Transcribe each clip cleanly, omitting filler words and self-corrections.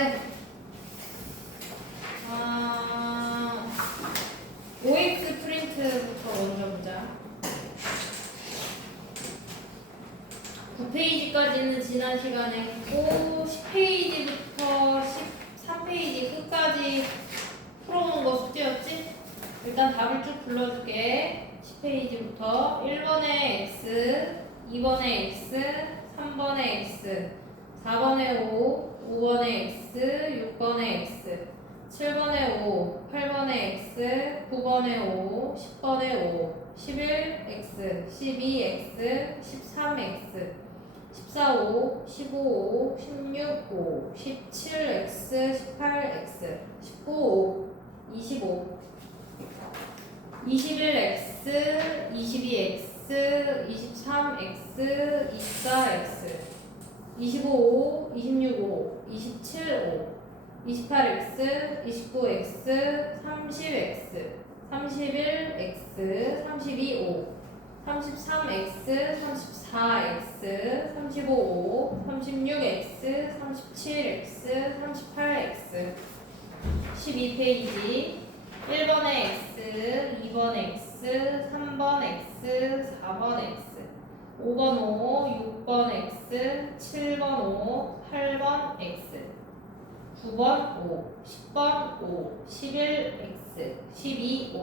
과제. OX 프린트부터 먼저 보자. 9페이지까지는 지난 시간에 했고 10페이지부터 13페이지 끝까지 풀어오는 거 숙제였지? 일단 답을 쭉 불러줄게. 10페이지부터 1번에 X, 2번에 X, 3번에 X, 4번에 O, 5번에 X, 6번에 X, 7번에 O, 8번에 X, 9번에 O, 10번에 O, 11X, 12X, 13X, 14O, 15O, 16O, 17X, 18X, 19O, 25, 21X, 22X, 23X, 24X, 25O, 26O, 27O, 28X, 29X, 30X, 31X, 32O, 33X, 34X, 35O, 36X, 37X, 38X. 12페이지 1번에 X, 2번 X, 3번 X, 4번 X, 5번 O, 6번 X, 7번 O, 8번 X, 9번 O, 10번 O, 11X, 12O,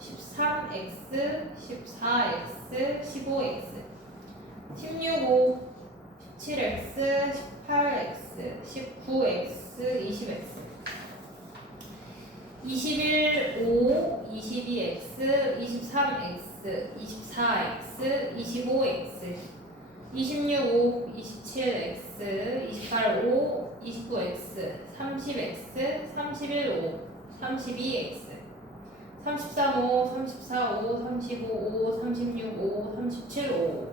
13X, 14X, 15X, 16O, 17X, 18X, 19X, 20X, 21O, 22X, 23X, 24X, 25X, 26O, 27X, 28O, 29X, 30X, 31O, 32X, 33O, 34O, 35O, 36O, 37O.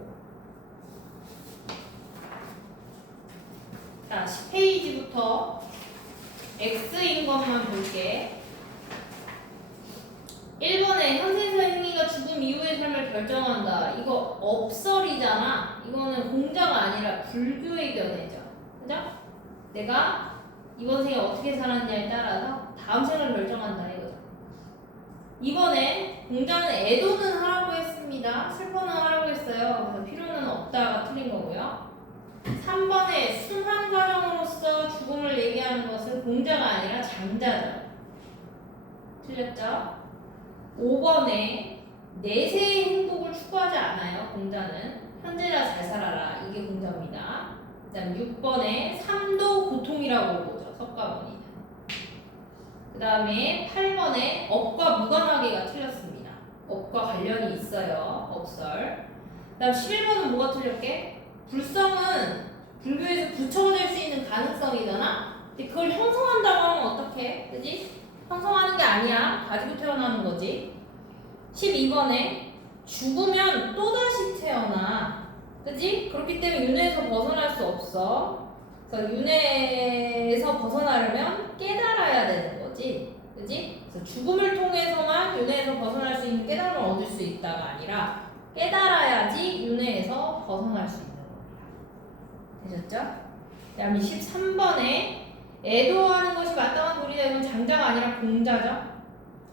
자, 10페이지부터 X인 것만 볼게. 1번에 현세에서 행위가 죽음 이후의 삶을 결정한다. 이거 업설이잖아. 이거는 공자가 아니라 불교의 견해죠. 그죠? 내가 이번 생에 어떻게 살았냐에 따라서 다음 생을 결정한다 이거죠. 이번에 공자는 애도는 하라고 했습니다. 슬퍼는 하라고 했어요. 그래서 필요는 없다가 틀린 거고요. 3번에 순환 과정으로서 죽음을 얘기하는 것은 공자가 아니라 장자죠. 틀렸죠? 5번에 내세의 행복을 추구하지 않아요. 공자는 현재라 잘 살아라. 이게 공자입니다. 그 다음 6번에 삶도 고통이라고 보죠. 석가모니는. 그 다음에 8번에 업과 무관하게가 틀렸습니다. 업과 관련이 있어요. 업설. 그 다음 11번은 뭐가 틀렸게? 불성은 불교에서 붙여질 수 있는 가능성이잖아? 근데 그걸 형성한다고 하면 어떡해? 그지? 형성하는 게 아니야. 가지고 태어나는 거지. 12번에 죽으면 또다시 태어나. 그지? 그렇기 때문에 윤회에서 벗어날 수 없어. 그래서 윤회에서 벗어나려면 깨달아야 되는 거지. 그지? 그래서 죽음을 통해서만 윤회에서 벗어날 수 있는 깨달음을 얻을 수 있다가 아니라 깨달아야지 윤회에서 벗어날 수 있는 겁니다. 되셨죠? 그 다음에 13번에 애도하는 것이 마땅한 도리다. 이건 장자가 아니라 공자죠.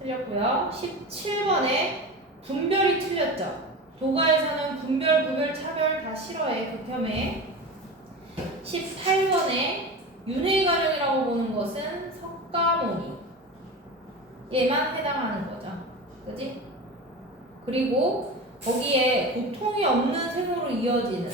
틀렸고요. 17번에 분별이 틀렸죠. 도가에서는 분별, 구별, 차별 다 싫어해. 극혐해. 18번에 윤회가령이라고 보는 것은 석가모니 얘만 해당하는 거죠. 그지? 그리고 거기에 고통이 없는 생으로 이어지는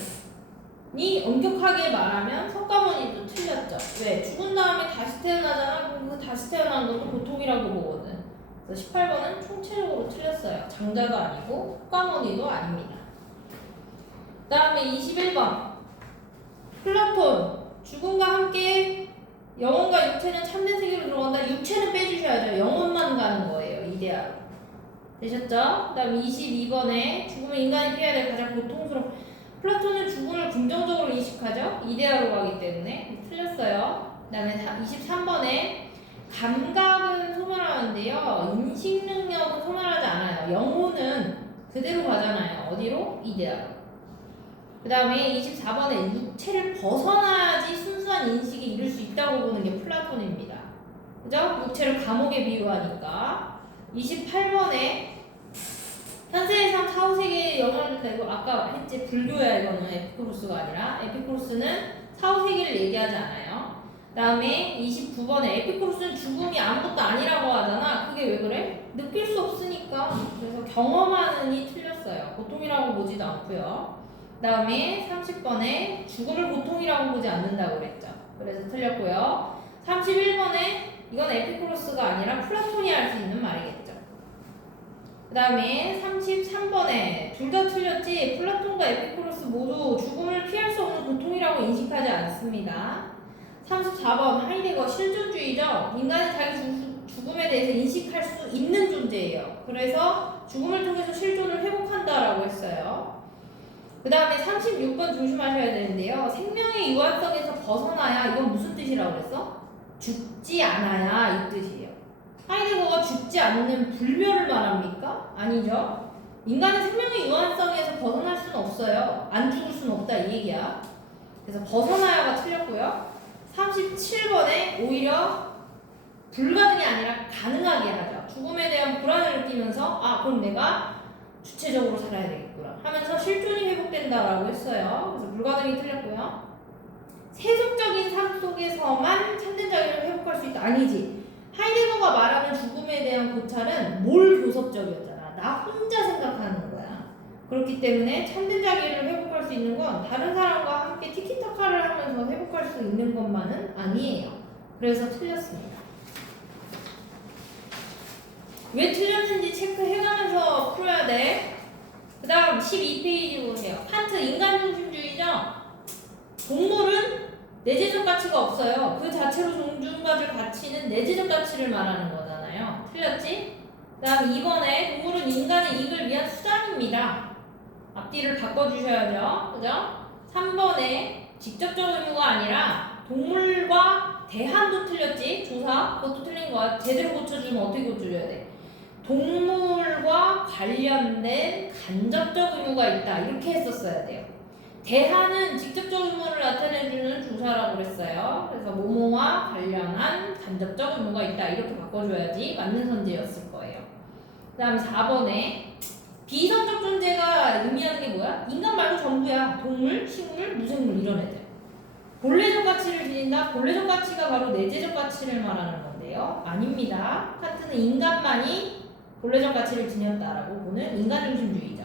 이 엄격하게 말하면 석가모니도 틀렸죠. 왜? 죽은 다음에 다시 태어나잖아. 그럼 그 다시 태어나는 것도 고통이라고 보거든. 그래서 18번은 총체적으로 틀렸어요. 장자도 아니고 석가모니도 아닙니다. 그 다음에 21번 플라톤 죽음과 함께 영혼과 육체는 참된 세계로 들어간다. 육체는 빼주셔야죠. 영혼만 가는 거예요. 이데아로. 되셨죠? 그 다음 22번에 죽음은 인간이 피해야 될 가장 고통스러운 플라톤은 죽음을 긍정적으로 인식하죠. 이데아로 가기 때문에. 틀렸어요. 그 다음에 23번에 감각은 소멸하는데요. 인식 능력은 소멸하지 않아요. 영혼은 그대로 가잖아요. 어디로? 이데아로. 그 다음에 24번에 육체를 벗어나야지 순수한 순수한 인식에 이를 수 있다고 보는 게 플라톤입니다. 그죠? 물체를 감옥에 비유하니까. 28번에 현세의 삶 사후세계에 영향을 준다. 이거 아까 했지. 불교야. 이거는 에피쿠로스가 아니라. 에피쿠로스는 사후세계를 얘기하지 않아요. 그 다음에 29번에 에피쿠로스는 죽음이 아무것도 아니라고 하잖아. 그게 왜 그래? 느낄 수 없으니까. 그래서 경험하는이 틀렸어요. 고통이라고 보지도 않고요. 그 다음에 30번에 죽음을 고통이라고 보지 않는다고 그랬죠. 그래서 틀렸고요. 31번에 이건 에피쿠로스가 아니라 플라톤이 할 수 있는 말이겠죠. 그 다음에 33번에 둘 다 틀렸지. 플라톤과 에피쿠로스 모두 죽음을 피할 수 없는 고통이라고 인식하지 않습니다. 34번 하이데거 실존주의죠. 인간은 자기 죽음에 대해서 인식할 수 있는 존재예요. 그래서 죽음을 통해서 실존을 회복한다라고 했어요. 그 다음에 36번 조심하셔야 되는데요. 생명의 유한성에서 벗어나야, 이건 무슨 뜻이라고 그랬어? 죽지 않아야 이 뜻이에요. 하이데거가 죽지 않는 불멸을 말합니까? 아니죠. 인간은 생명의 유한성에서 벗어날 수는 없어요. 안 죽을 수는 없다 이 얘기야. 그래서 벗어나야가 틀렸고요. 37번에 오히려 불가능이 아니라 가능하게 하죠. 죽음에 대한 불안을 느끼면서 그럼 내가 주체적으로 살아야 되겠구나 하면서 실존이 회복된다라고 했어요. 그래서 불가능이 틀렸고요. 세속적인 삶 속에서만 참된 자유를 회복할 수 있다. 아니지. 하이데거가 말하는 죽음에 대한 고찰은 몰교섭적이었잖아. 나 혼자 생각하는 거야. 그렇기 때문에 참된 자유를 회복할 수 있는 건 다른 사람과 함께 티키타카를 하면서 회복할 수 있는 것만은 아니에요. 그래서 틀렸습니다. 왜 틀렸는지 체크해가면서 풀어야 돼. 그 다음 12페이지 보세요. 칸트 인간중심주의죠. 동물은 내재적 가치가 없어요. 그 자체로 존중받을 가치는 내재적 가치를 말하는 거잖아요. 틀렸지? 그 다음 2번에 동물은 인간의 이익을 위한 수단입니다. 앞뒤를 바꿔주셔야죠. 그죠? 3번에 직접적 의무가 아니라 동물과 대한도 틀렸지? 조사? 그것도 틀린 거야. 제대로 고쳐주면 어떻게 고쳐줘야 돼? 동물과 관련된 간접적 의무가 있다. 이렇게 했었어야 돼요. 대한은 직접적 의무를 나타내주는 조사라고 그랬어요. 그래서 모모와 관련한 간접적 의무가 있다. 이렇게 바꿔줘야지 맞는 선제였을 거예요. 그 다음에 4번에 비성적 존재가 의미하는 게 뭐야? 인간 말고 전부야. 동물, 식물, 무생물 이런 애들. 본래적 가치를 지닌다. 본래적 가치가 바로 내재적 가치를 말하는 건데요. 아닙니다. 칸트는 인간만이 본래적 가치를 지녔다라고 보는 인간중심주의죠.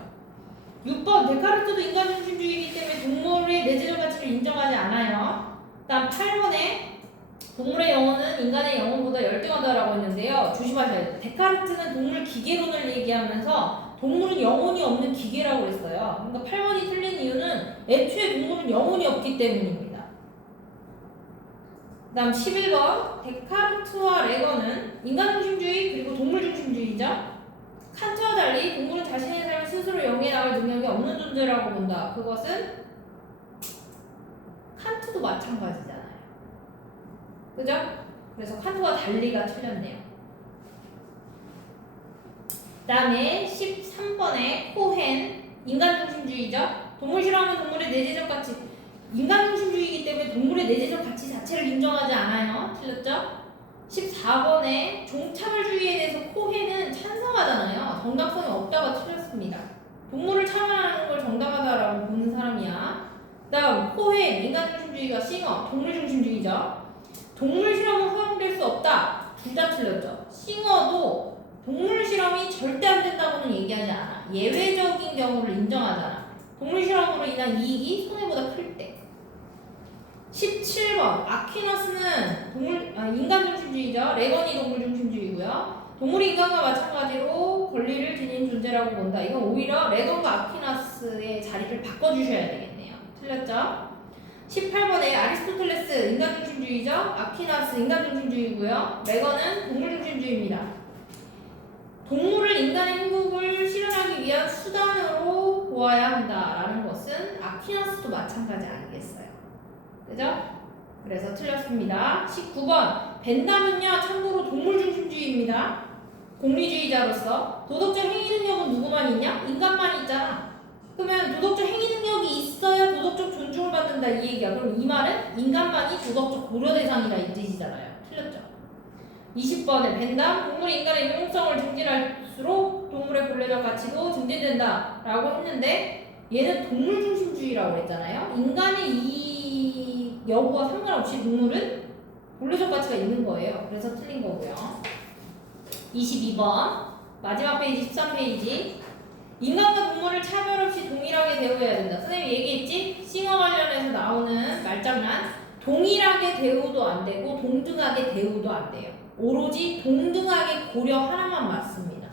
6번 데카르트도 인간중심주의이기 때문에 동물의 내재적 가치를 인정하지 않아요. 다음 8번에 동물의 영혼은 인간의 영혼보다 열등하다라고 했는데요. 조심하셔야 돼요. 데카르트는 동물 기계론을 얘기하면서 동물은 영혼이 없는 기계라고 했어요. 그러니까 8번이 틀린 이유는 애초에 동물은 영혼이 없기 때문입니다. 그 다음 11번 데카르트와 레거는 인간중심주의 그리고 동물중심주의죠. 칸트와 달리 동물은 자신의 삶을 스스로 영위해 나갈 능력이 없는 존재라고 본다. 그것은 칸트도 마찬가지잖아요. 그죠? 그래서 칸트와 달리가 틀렸네요. 그 다음에 13번에 코헨 인간중심주의죠. 동물 싫어하면 동물의 내재적 가치 인간중심주의이기 때문에 동물의 내재적 가치 자체를 인정하지 않아요. 틀렸죠? 14번에 종착을주의에 대해서 코헨은 찬성하잖아요. 정당성이 없다가 틀렸습니다. 동물을 참여하는 걸 정당하다라고 보는 사람이야. 그 다음 코헨 인간중심주의가 싱어 동물중심주의죠. 동물 실험은 허용될 수 없다. 둘 다 틀렸죠. 싱어도 동물 실험이 절대 안 된다고는 얘기하지 않아. 예외적인 경우를 인정하잖아. 동물 실험으로 인한 이익이 손해보다 클 때. 17번 아퀴나스는 인간중심주의죠. 레건이 동물중심주의고요. 동물이 인간과 마찬가지로 권리를 지닌 존재라고 본다. 이건 오히려 레건과 아퀴나스의 자리를 바꿔주셔야 되겠네요. 틀렸죠? 18번에 아리스토텔레스 인간중심주의죠. 아퀴나스 인간중심주의고요. 레건은 동물중심주의입니다. 동물을 인간의 행복을 실현하기 위한 수단으로 보아야 한다라는 것은 아퀴나스도 마찬가지 아니겠어요? 그죠? 그래서 틀렸습니다. 19번 벤담은요 참고로 동물중심주의입니다. 공리주의자로서 도덕적 행위 능력은 누구만 있냐? 인간만 있잖아. 그러면 도덕적 행위 능력이 있어야 도덕적 존중을 받는다 이 얘기야. 그럼 이 말은 인간만이 도덕적 고려 대상이다 이 뜻이잖아요. 틀렸죠? 20번에 벤담 동물이 인간의 융성을 증진할수록 동물의 본래적 가치도 증진된다 라고 했는데 얘는 동물 중심주의라고 했잖아요. 인간의 이 여부와 상관없이 동물은 본래적 가치가 있는 거예요. 그래서 틀린 거고요. 22번 마지막 페이지 13페이지 인간과 동물을 차별 없이 동일하게 대우해야 된다. 선생님이 얘기했지? 싱어 관련해서 나오는 말장난 동일하게 대우도 안 되고 동등하게 대우도 안 돼요. 오로지 동등하게 고려 하나만 맞습니다.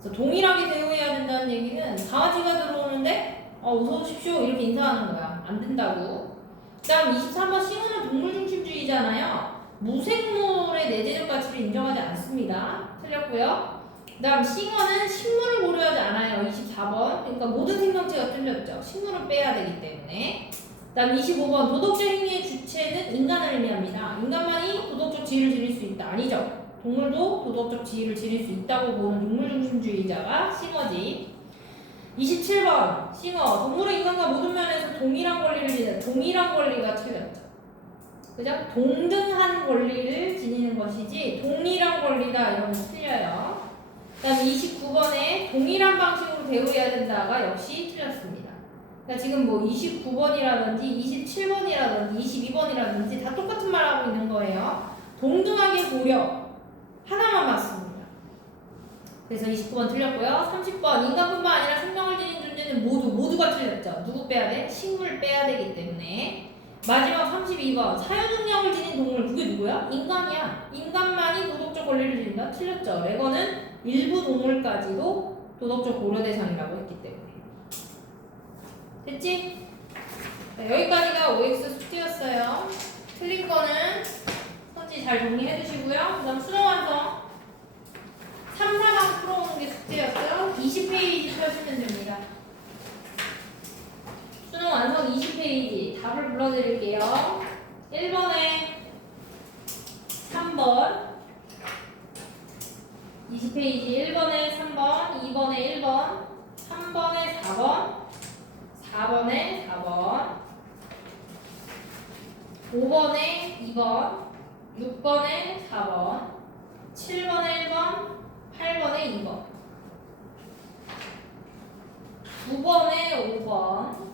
그래서 동일하게 대우해야 된다는 얘기는 강아지가 들어오는데 어서 오십시오 이렇게 인사하는 거야. 안 된다고. 그 다음 23번 싱어는 동물 중심주의잖아요. 무생물의 내재적 가치를 인정하지 않습니다. 틀렸고요. 그 다음 싱어는 식물을 고려하지 않아요. 24번. 그러니까 모든 생명체가 틀렸죠. 식물은 빼야 되기 때문에. 그 다음 25번 도덕적 행위의 주체는 인간을 의미합니다. 인간만이 도덕적 지위를 지닐 수 있다. 아니죠. 동물도 도덕적 지위를 지닐 수 있다고 보는 동물 중심주의자가 싱어지. 27번 싱어 동물은 인간과 모든 면에서 동일한 권리를 지닌 동일한 권리가 틀렸죠. 그죠? 동등한 권리를 지니는 것이지 동일한 권리다 이러면 틀려요. 그 다음 29번에 동일한 방식으로 대우해야 된다가 역시 틀렸습니다. 그러니까 지금 뭐 29번이라든지 27번이라든지 22번이라든지 다 똑같은 말 하고 있는 거예요. 동등하게 고려 하나만 맞습니다. 그래서 29번 틀렸고요. 30번 인간뿐만 아니라 생명을 지닌 존재는 모두가 틀렸죠. 누구 빼야 돼? 식물 빼야 되기 때문에. 마지막 32번 사유 능력을 지닌 동물 그게 누구야? 인간이야. 인간만이 도덕적 권리를 지닌다? 틀렸죠. 레거는 일부 동물까지도 도덕적 고려 대상이라고 했기 때문에. 됐지? 자, 여기까지가 OX 숙제였어요. 틀린 거는 선지 잘 정리해 주시고요. 그 다음 수능 완성 3, 4강 풀어오는 게 숙제였어요. 20페이지 펴시면 됩니다. 수능 완성 20페이지 답을 불러드릴게요. 1번에 3번 20페이지 1번에 3번 2번에 1번 3번에 4번 4번에 4번 5번에 2번 6번에 4번 7번에 1번 8번에 2번 9번에 5번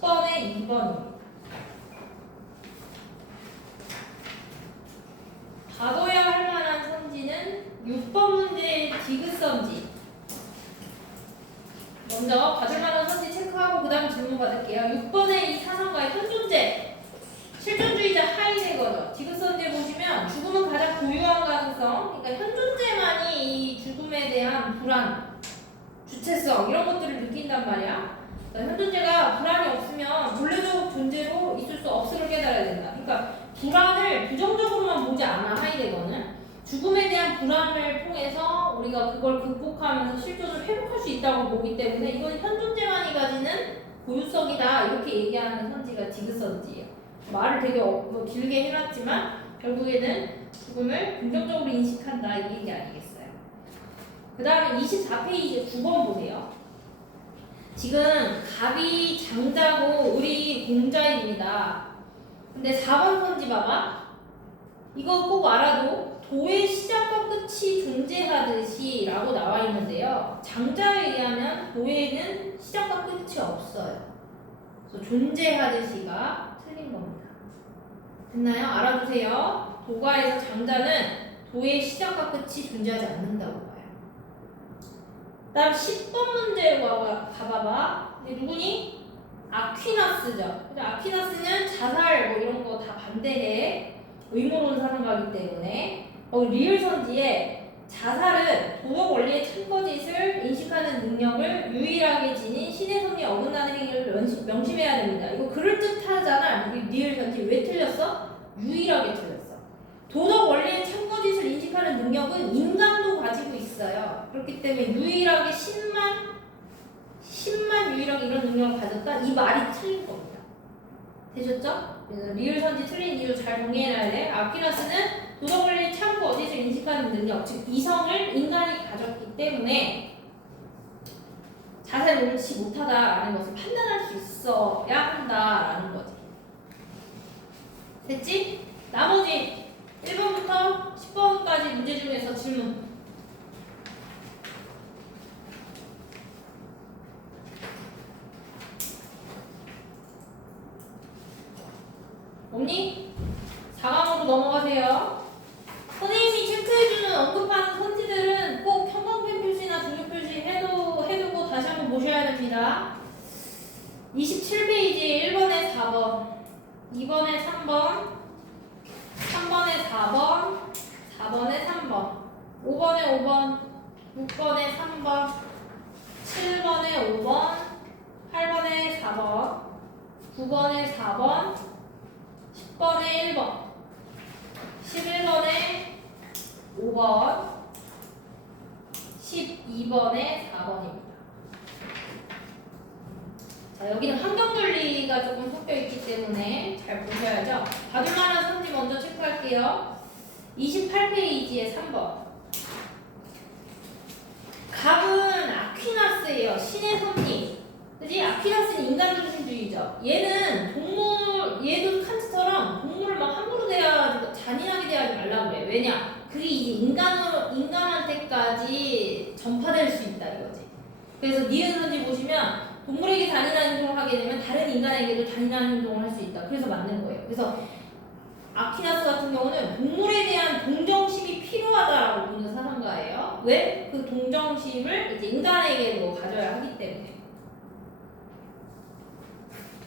10번에 2번입니다. 봐둬야 할 만한 선지는 6번 문제의 디귿선지. 먼저 받을 만한 선지 체크하고 그 다음 질문 받을게요. 6번의 이 사상과의 현존재. 실존주의자 하이된 거죠. 디귿선지에 보시면 죽음은 가장 고유한 가능성, 그러니까 현존재만이 이 죽음에 대한 불안, 주체성 이런 것들을 느낀단 말이야. 그러니까 현존재가 불안이 없으면 본래적 존재로 있을 수 없음을 깨달아야 된다. 그러니까 불안을 부정적으로만 보지 않아 하이데거는. 죽음에 대한 불안을 통해서 우리가 그걸 극복하면서 실존을 회복할 수 있다고 보기 때문에 이건 현존재만이 가지는 고유성이다 이렇게 얘기하는 선지가 디귿선지예요. 말을 되게 길게 해놨지만 결국에는 죽음을 긍정적으로 인식한다 이 얘기 아니겠어요. 그 다음에 24페이지 9번 보세요. 지금 갑이 장자고 을이 공자입니다. 근데 4번 선지 봐봐. 이거 꼭 알아도 도의 시작과 끝이 존재하듯이 라고 나와 있는데요. 장자에 의하면 도에는 시작과 끝이 없어요. 그래서 존재하듯이가 틀린 겁니다. 됐나요? 알아두세요. 도가에서 장자는 도의 시작과 끝이 존재하지 않는다고 봐요. 그 다음 10번 문제 가봐봐. 이게 누구니? 아퀴나스죠. 아퀴나스는 자살 뭐 이런 거 다 반대해. 의무론 사상가기 때문에 리을 선지에 자살은 도덕 원리의 참거짓을 인식하는 능력을 유일하게 지닌 신의 섭리에 어긋나는 행위를 명심해야 됩니다. 이거 그럴듯하잖아. 리을 선지 왜 틀렸어? 유일하게 틀렸어. 도덕 원리의 참거짓을 인식하는 능력은 인간도 가지고 있어요. 그렇기 때문에 유일하게 신만 유일하게 이런 능력을 가졌다? 이 말이 틀린 겁니다. 되셨죠? 리을 선지 틀린 이유 잘 정리해놔야 돼. 아퀴나스는 도덕 원리의 참거짓을 인식하는 능력, 즉 이성을 인간이 가졌기 때문에 자세를 옳지 못하다라는 것을 판단할 수 있어야 한다라는 거지. 됐지? 나머지 1번부터 10번까지 문제 중에서 질문. 없니? 4강으로 넘어가세요. 선생님이 체크해주는 언급하는 선지들은 꼭 형광펜 표시나 중력 표시 해두고 다시 한번 보셔야 됩니다. 27페이지 1번에 4번, 2번에 3번, 3번에 4번, 4번에 3번, 5번에 5번, 6번에 3번, 7번에 5번, 8번에 4번, 9번에 4번, 10번에 1번, 11번에 5번, 12번에 4번입니다. 자, 여기는 환경윤리가 조금 섞여있기 때문에 잘 보셔야죠. 받을만한 선지 먼저 체크할게요. 28페이지에 3번. 갑은 아퀴나스예요. 신의 섭리. 그지? 아퀴나스는 인간중심주의죠. 얘는 얘도 칸트처럼 동물을 막 함부로 대하지, 잔인하게 대하지 말라고 그래. 왜냐? 그게 이제 인간한테까지 전파될 수 있다 이거지. 그래서 니은 선지 보시면 동물에게 잔인한 행동을 하게 되면 다른 인간에게도 잔인한 행동을 할 수 있다. 그래서 맞는 거예요. 그래서 아퀴나스 같은 경우는 동물에 대한 동정심이 필요하다라고 보는 사상가예요. 왜? 그 동정심을 이제 인간에게도 가져야 하기 때문에.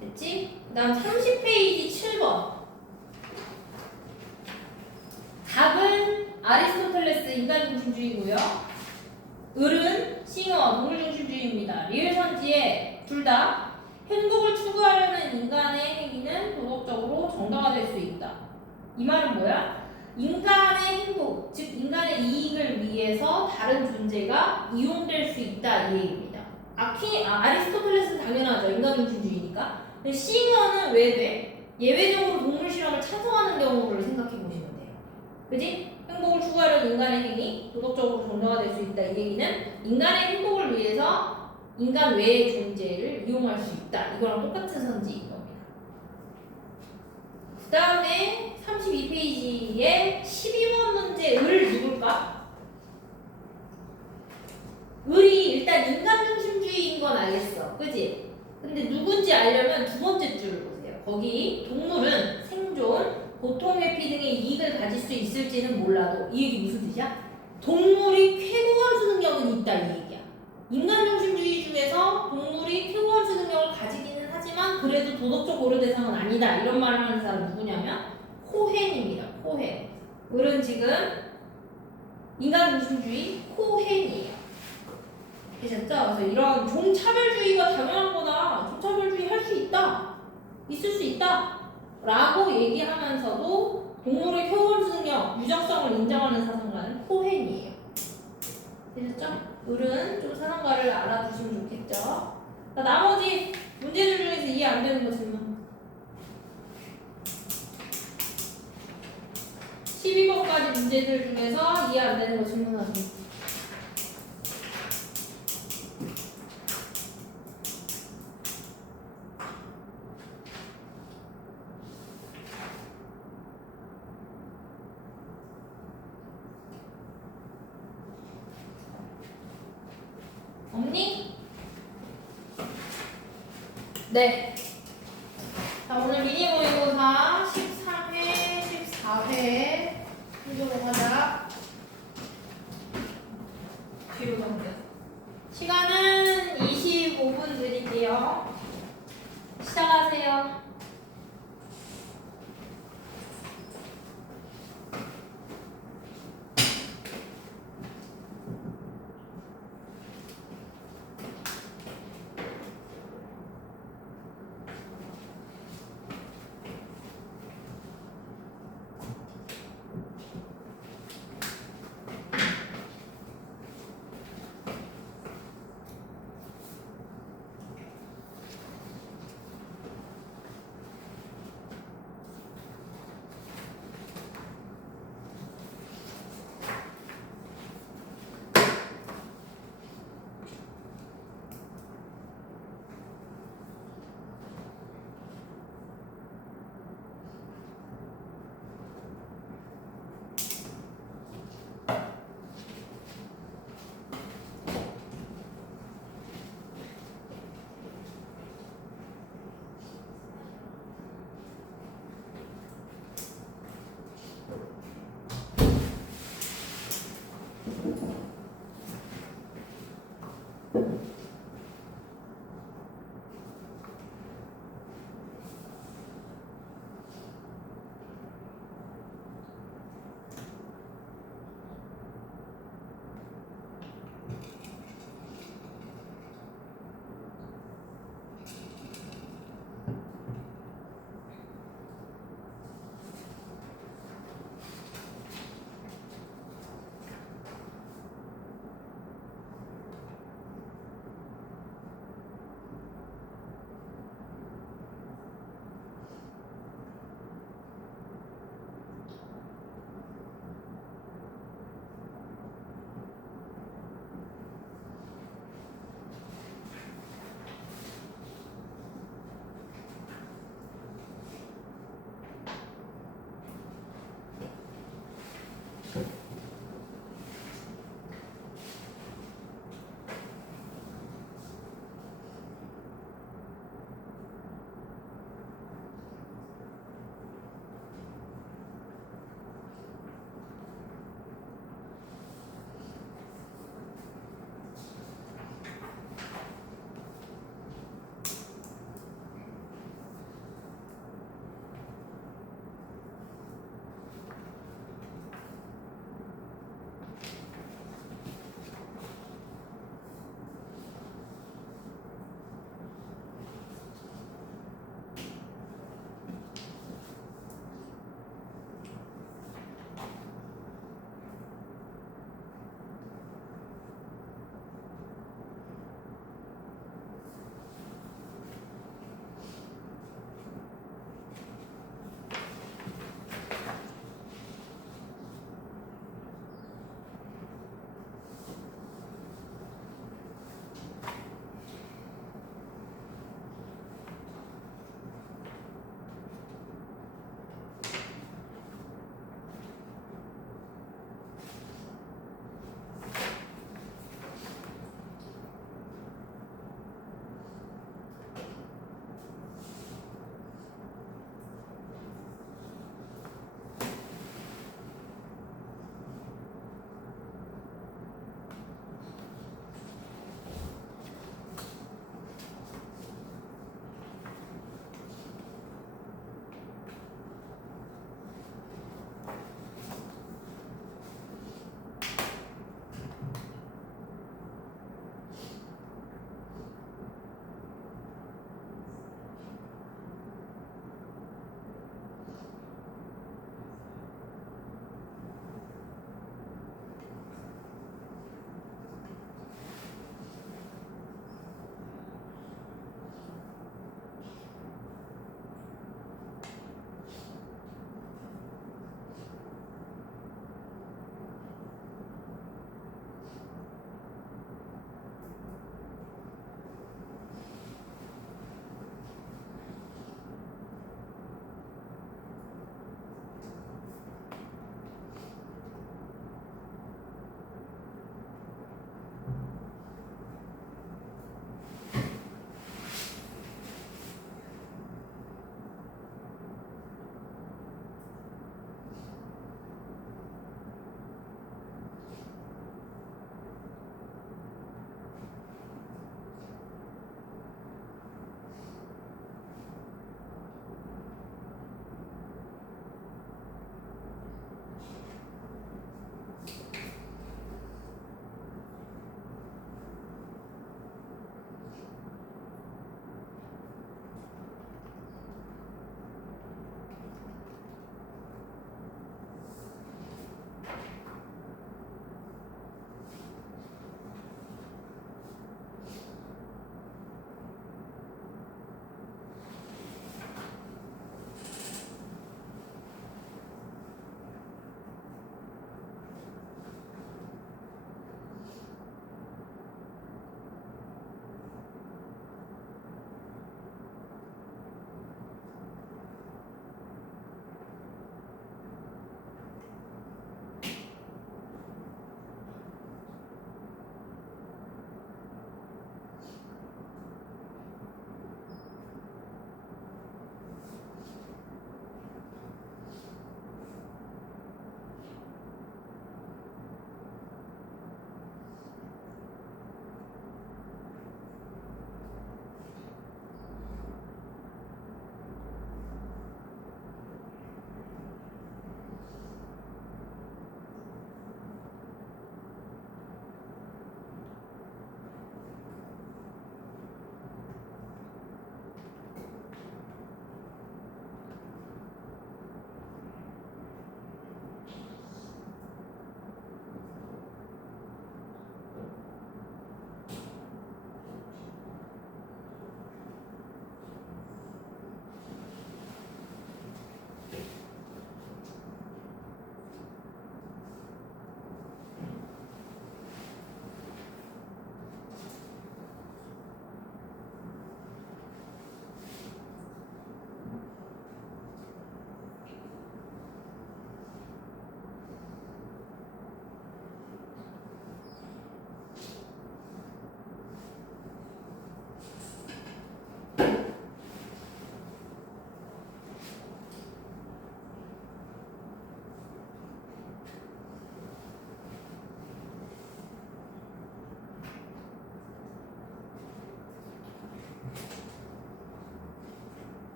됐지? 그 다음 30페이지 7번. 답은 아리스토텔레스 인간중심주의고요. 을은 싱어 동물중심주의입니다. 리을선지에 둘 다 행복을 추구하려는 인간의 행위는 도덕적으로 정당화될 수 있다. 이 말은 뭐야? 인간의 행복, 즉 인간의 이익을 위해서 다른 존재가 이용될 수 있다 이 얘기입니다. 아리스토텔레스는 당연하죠. 인간중심주의니까. 근데 싱어는 왜 돼? 예외적으로 동물 실험을 찬성하는 경우를 생각해 보시면 돼요. 그지? 행복을 추구하려는 인간의 행위, 도덕적으로 정당화될 수 있다 이 얘기는 인간의 행복을 위해서 인간 외의 존재를 이용할 수 있다. 이거랑 똑같은 선지인 겁니다. 그 다음에 32페이지에 12번 문제 을 누굴까? 을이 일단 인간중심주의인 건 알겠어. 그지? 근데 누군지 알려면 두 번째 줄 보세요. 거기 동물은 생존, 고통 회피 등의 이익을 가질 수 있을지는 몰라도 이 얘기 무슨 뜻이야? 동물이 쾌고한 수능력은 있다 이 얘기야. 인간중심주의 중에서 동물이 쾌고한 수능력을 가지기는 하지만 그래도 도덕적 고려 대상은 아니다 이런 말을 하는 사람 누구냐면 코헨입니다. 코헨. 을은 지금 인간중심주의 코헨이에요. 되셨죠? 그래서 이런 종차별주의가 당연한 거다. 종차별주의 할 수 있다. 있을 수 있다. 라고 얘기하면서도 동물의 쾌고한 수능력, 유적성을 인정하는 사상가는 코헨이에요. 되셨죠? 을은 좀 사상가를 알아두시면 좋겠죠? 자, 나머지 문제들 중에서 이해 안 되는 거 질문. 12번까지 문제들 중에서 이해 안 되는 거 질문하세요. 없니? 네. 자, 오늘 미니 모의고사 13회, 14회 이쪽으로 가자. 뒤로 넘겨. 시간은 25분 드릴게요. 시작하세요.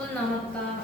10분 남았다.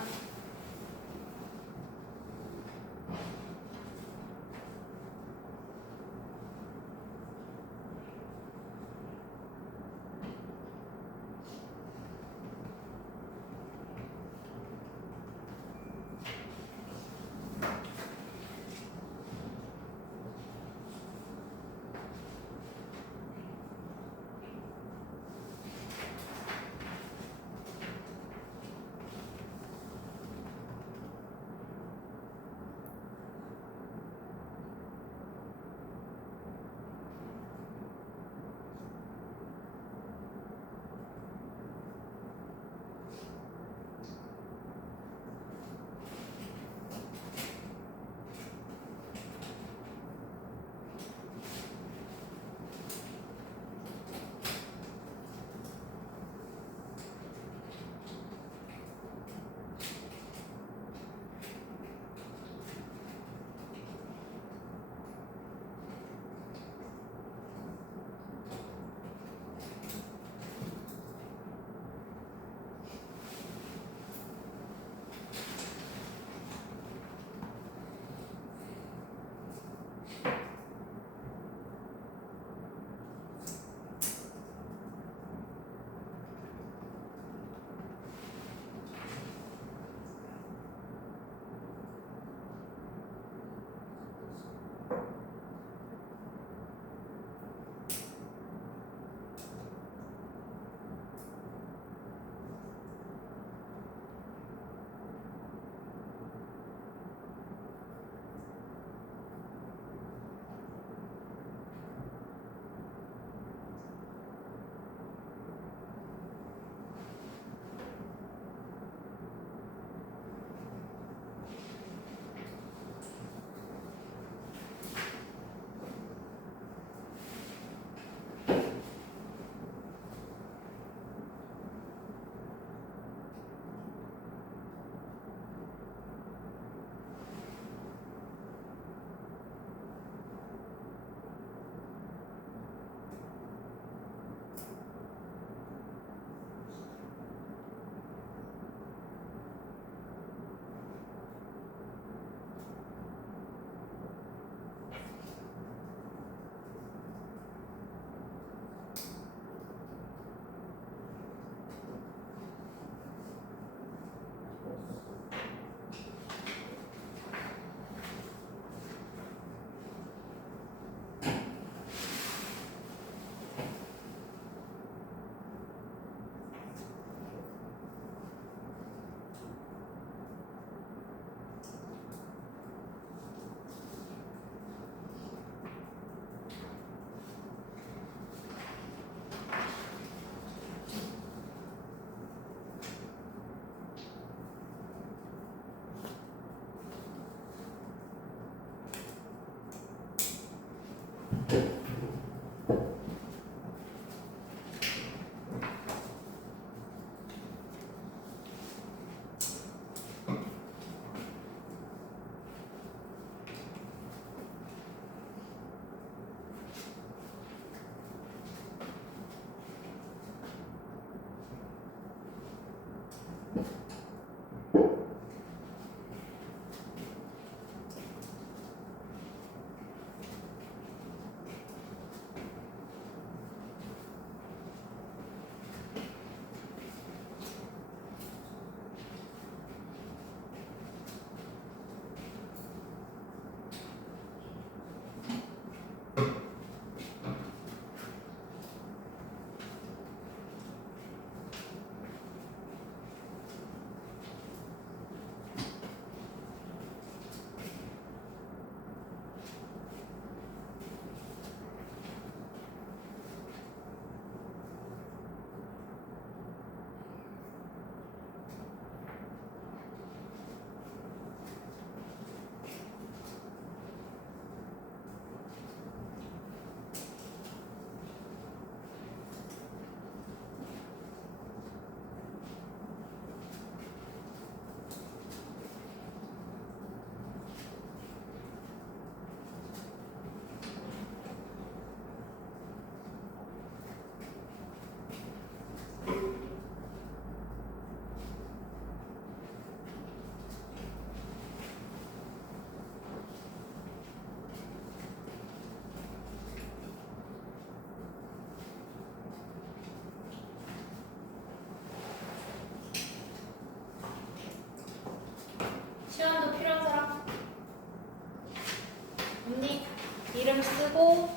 괄호를 쓰고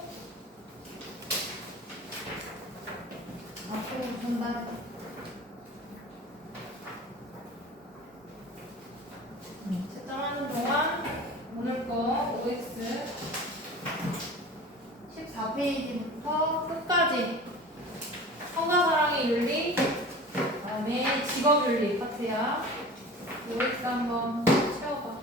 앞으로 붙인다. 채점하는 동안 오늘 거 OX 14페이지부터 끝까지 성과 사랑의 윤리, 그다음에 직업 윤리 파트야. OX 한번 채워봐.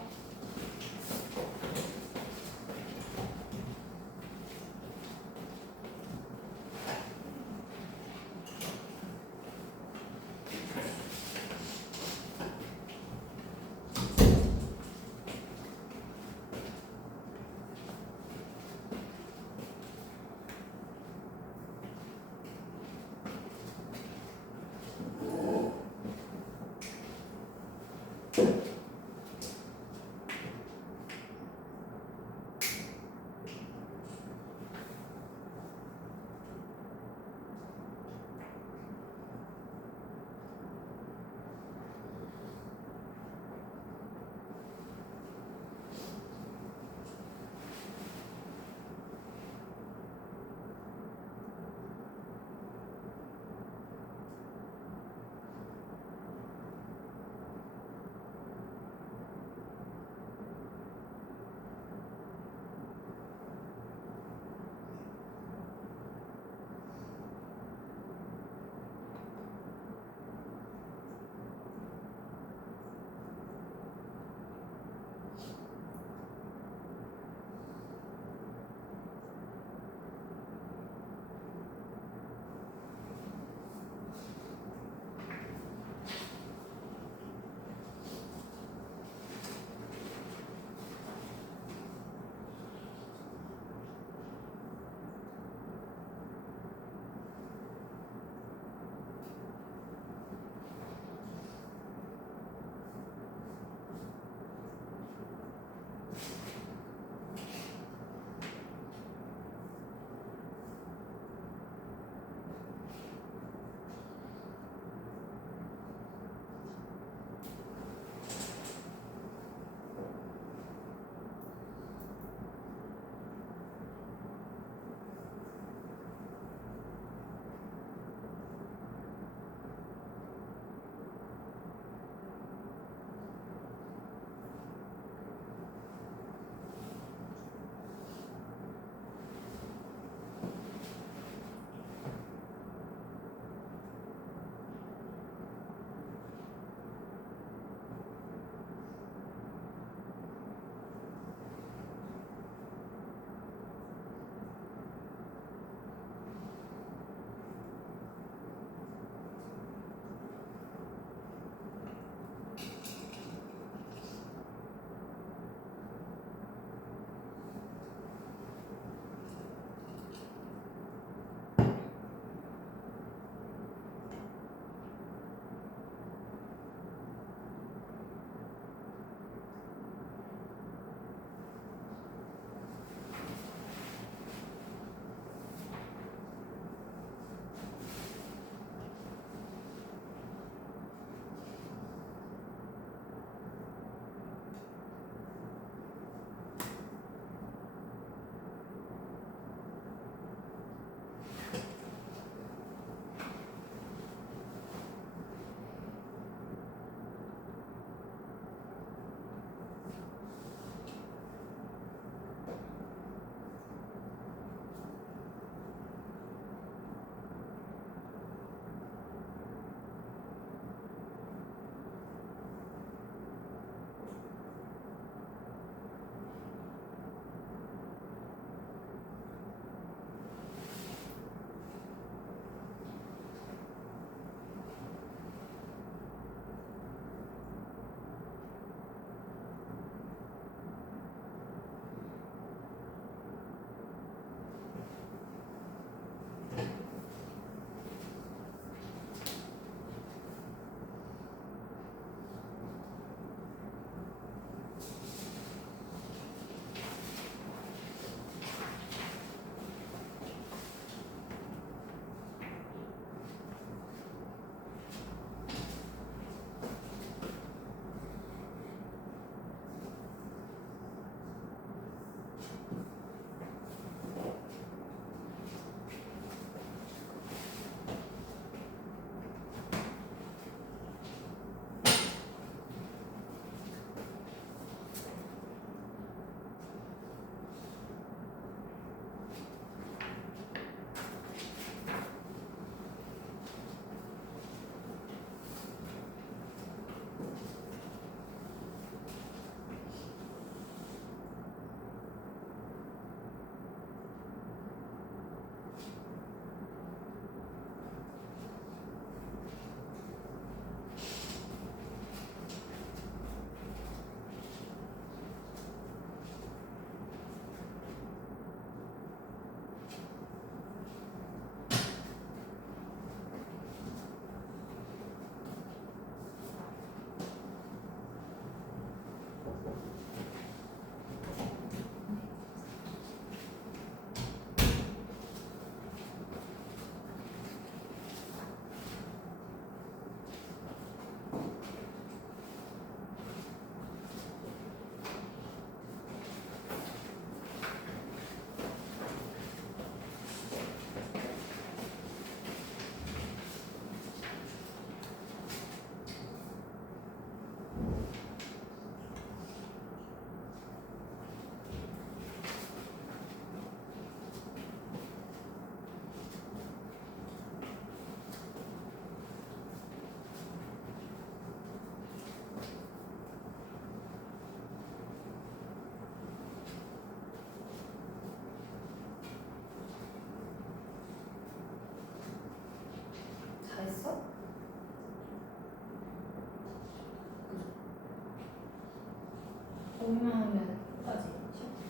5만 하면 끝까지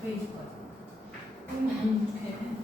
10페이지까지. 어떡해.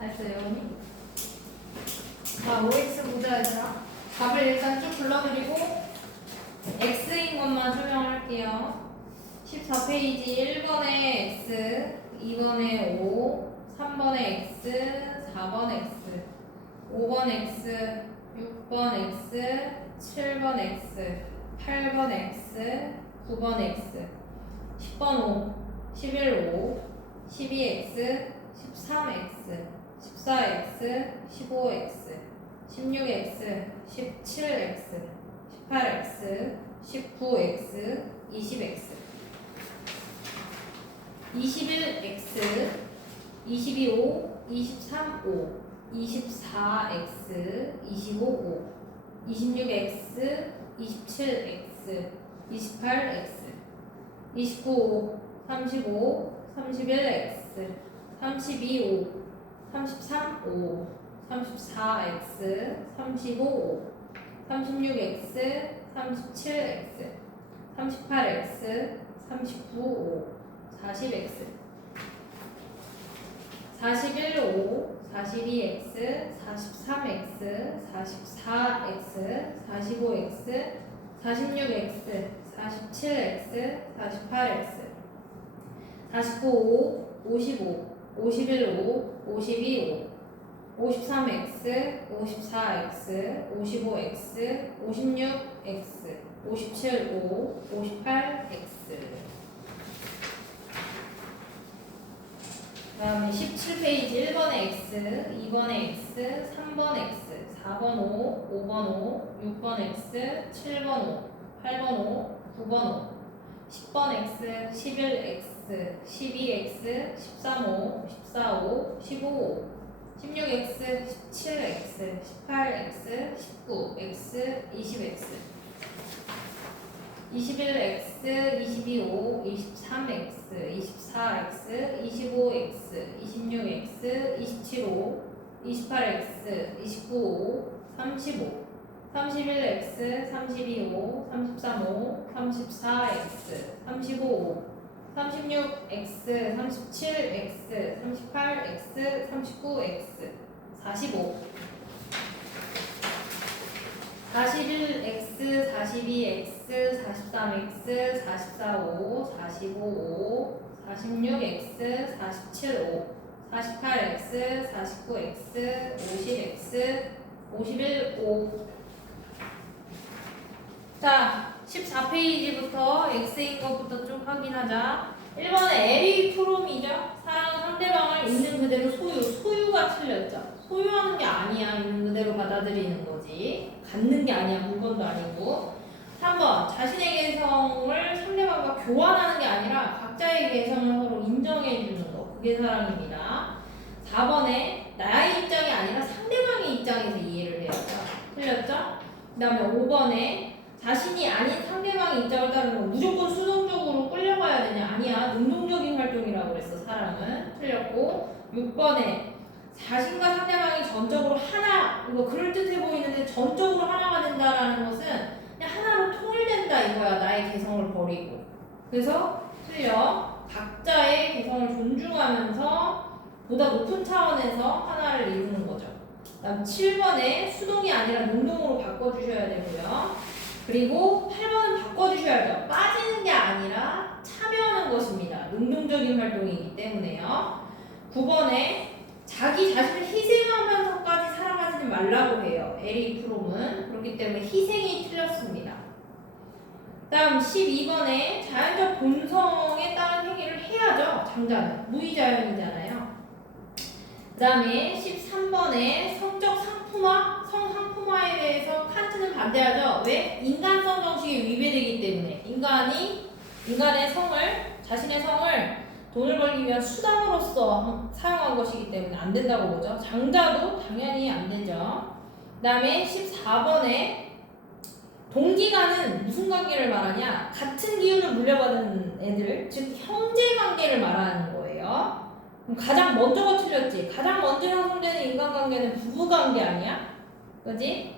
알았어요, 언니? 자, OX 보자, 얘들아. 답을 일단 쭉 불러드리고 X인 것만 설명할게요. 14페이지 1번에 X, 2번에 O, 3번에 X, 4번 X, 5번 X, 6번 X, 7번 X, 8번 X, 9번 X, 10번 O, 11 O, 12X, 13X, 14X, 15X, 16X, 17X, 18X, 19X, 20X, 21X, 22O, 23O, 24X, 25O, 26X, 27X, 28X, 29O, 35, 31X, 32O, 33O, 34X, 35O, 36X, 37X, 38X, 39O, 40X, 41O, 42X, 43X, 44X, 45X, 46X, 47X, 48X, 49O, 55, 51O, 52O, 53X, 54X, 55X, 56X, 57O, 58X. 그 다음에 17페이지 1번에 X, 2번에 X, 3번 X, 4번 O, 5번 O, 6번 X, 7번 O, 8번 O, 9번 O, 10번 X, 11X, 12X, 13O, 14O, 15O, 16X, 17X, 18X, 19X, 20X, 21X, 22O, 23X, 24X, 25X, 26X, 27O, 28X, 29O, 35, 31X, 32O, 33O, 34X, 35O, 36X, 37X, 38X, 39X, 45, 41X, 42X, 43X, 44O, 45O, 46X, 47O, 48X, 49X, 50X, 51O. 자, 14페이지부터 X인 것부터 쭉 확인하자. 1번은 L이 프롬이죠. 사랑은 상대방을 있는 그대로 소유가 틀렸죠. 소유하는 게 아니야. 있는 그대로 받아들이는 거지. 갖는 게 아니야. 물건도 아니고. 3번 자신의 개성을 상대방과 교환하는 게 아니라 각자의 개성을 서로 인정해 주는 거. 그게 사랑입니다. 4번에 나의 입장이 아니라 상대방의 입장에서 이해를 해야죠. 틀렸죠? 그 다음에 5번에 자신이 아닌 상대방의 입장을 따르는 거 무조건 수동적으로 끌려가야 되냐? 아니야. 능동적인 활동이라고 그랬어. 사랑은. 틀렸고 6번에 자신과 상대방이 전적으로 하나, 이거 그럴듯해 보이는데 전적으로 하나가 된다라는 것은 그냥 하나로 통일된다 이거야. 나의 개성을 버리고. 그래서 틀려. 각자의 개성을 존중하면서 보다 높은 차원에서 하나를 이루는 거죠. 그다음 7번에 수동이 아니라 능동으로 바꿔주셔야 되고요. 그리고 8번은 바꿔주셔야죠. 빠지는 게 아니라 참여하는 것입니다. 능동적인 활동이기 때문에요. 9번에 자기 자신을 희생하면서까지 살아가지 말라고 해요. 에리 프롬은. 그렇기 때문에 희생이 틀렸습니다. 다음 12번에 자연적 본성에 따른 행위를 해야죠. 장자는. 무의자연이잖아요. 그 다음에 13번에 성적 상품화, 성상품화에 대해서 칸트는 반대하죠. 왜? 인간성 정식에 위배되기 때문에. 인간의 성을, 자신의 성을 돈을 벌기 위한 수단으로서 사용한 것이기 때문에 안 된다고 보죠. 장자도 당연히 안 되죠. 그 다음에 14번에 동기간은 무슨 관계를 말하냐? 같은 기운을 물려받은 애들, 즉 형제 관계를 말하는 거예요. 그럼 가장 먼저가 틀렸지. 가장 먼저 형성되는 인간관계는 부부관계 아니야? 그지?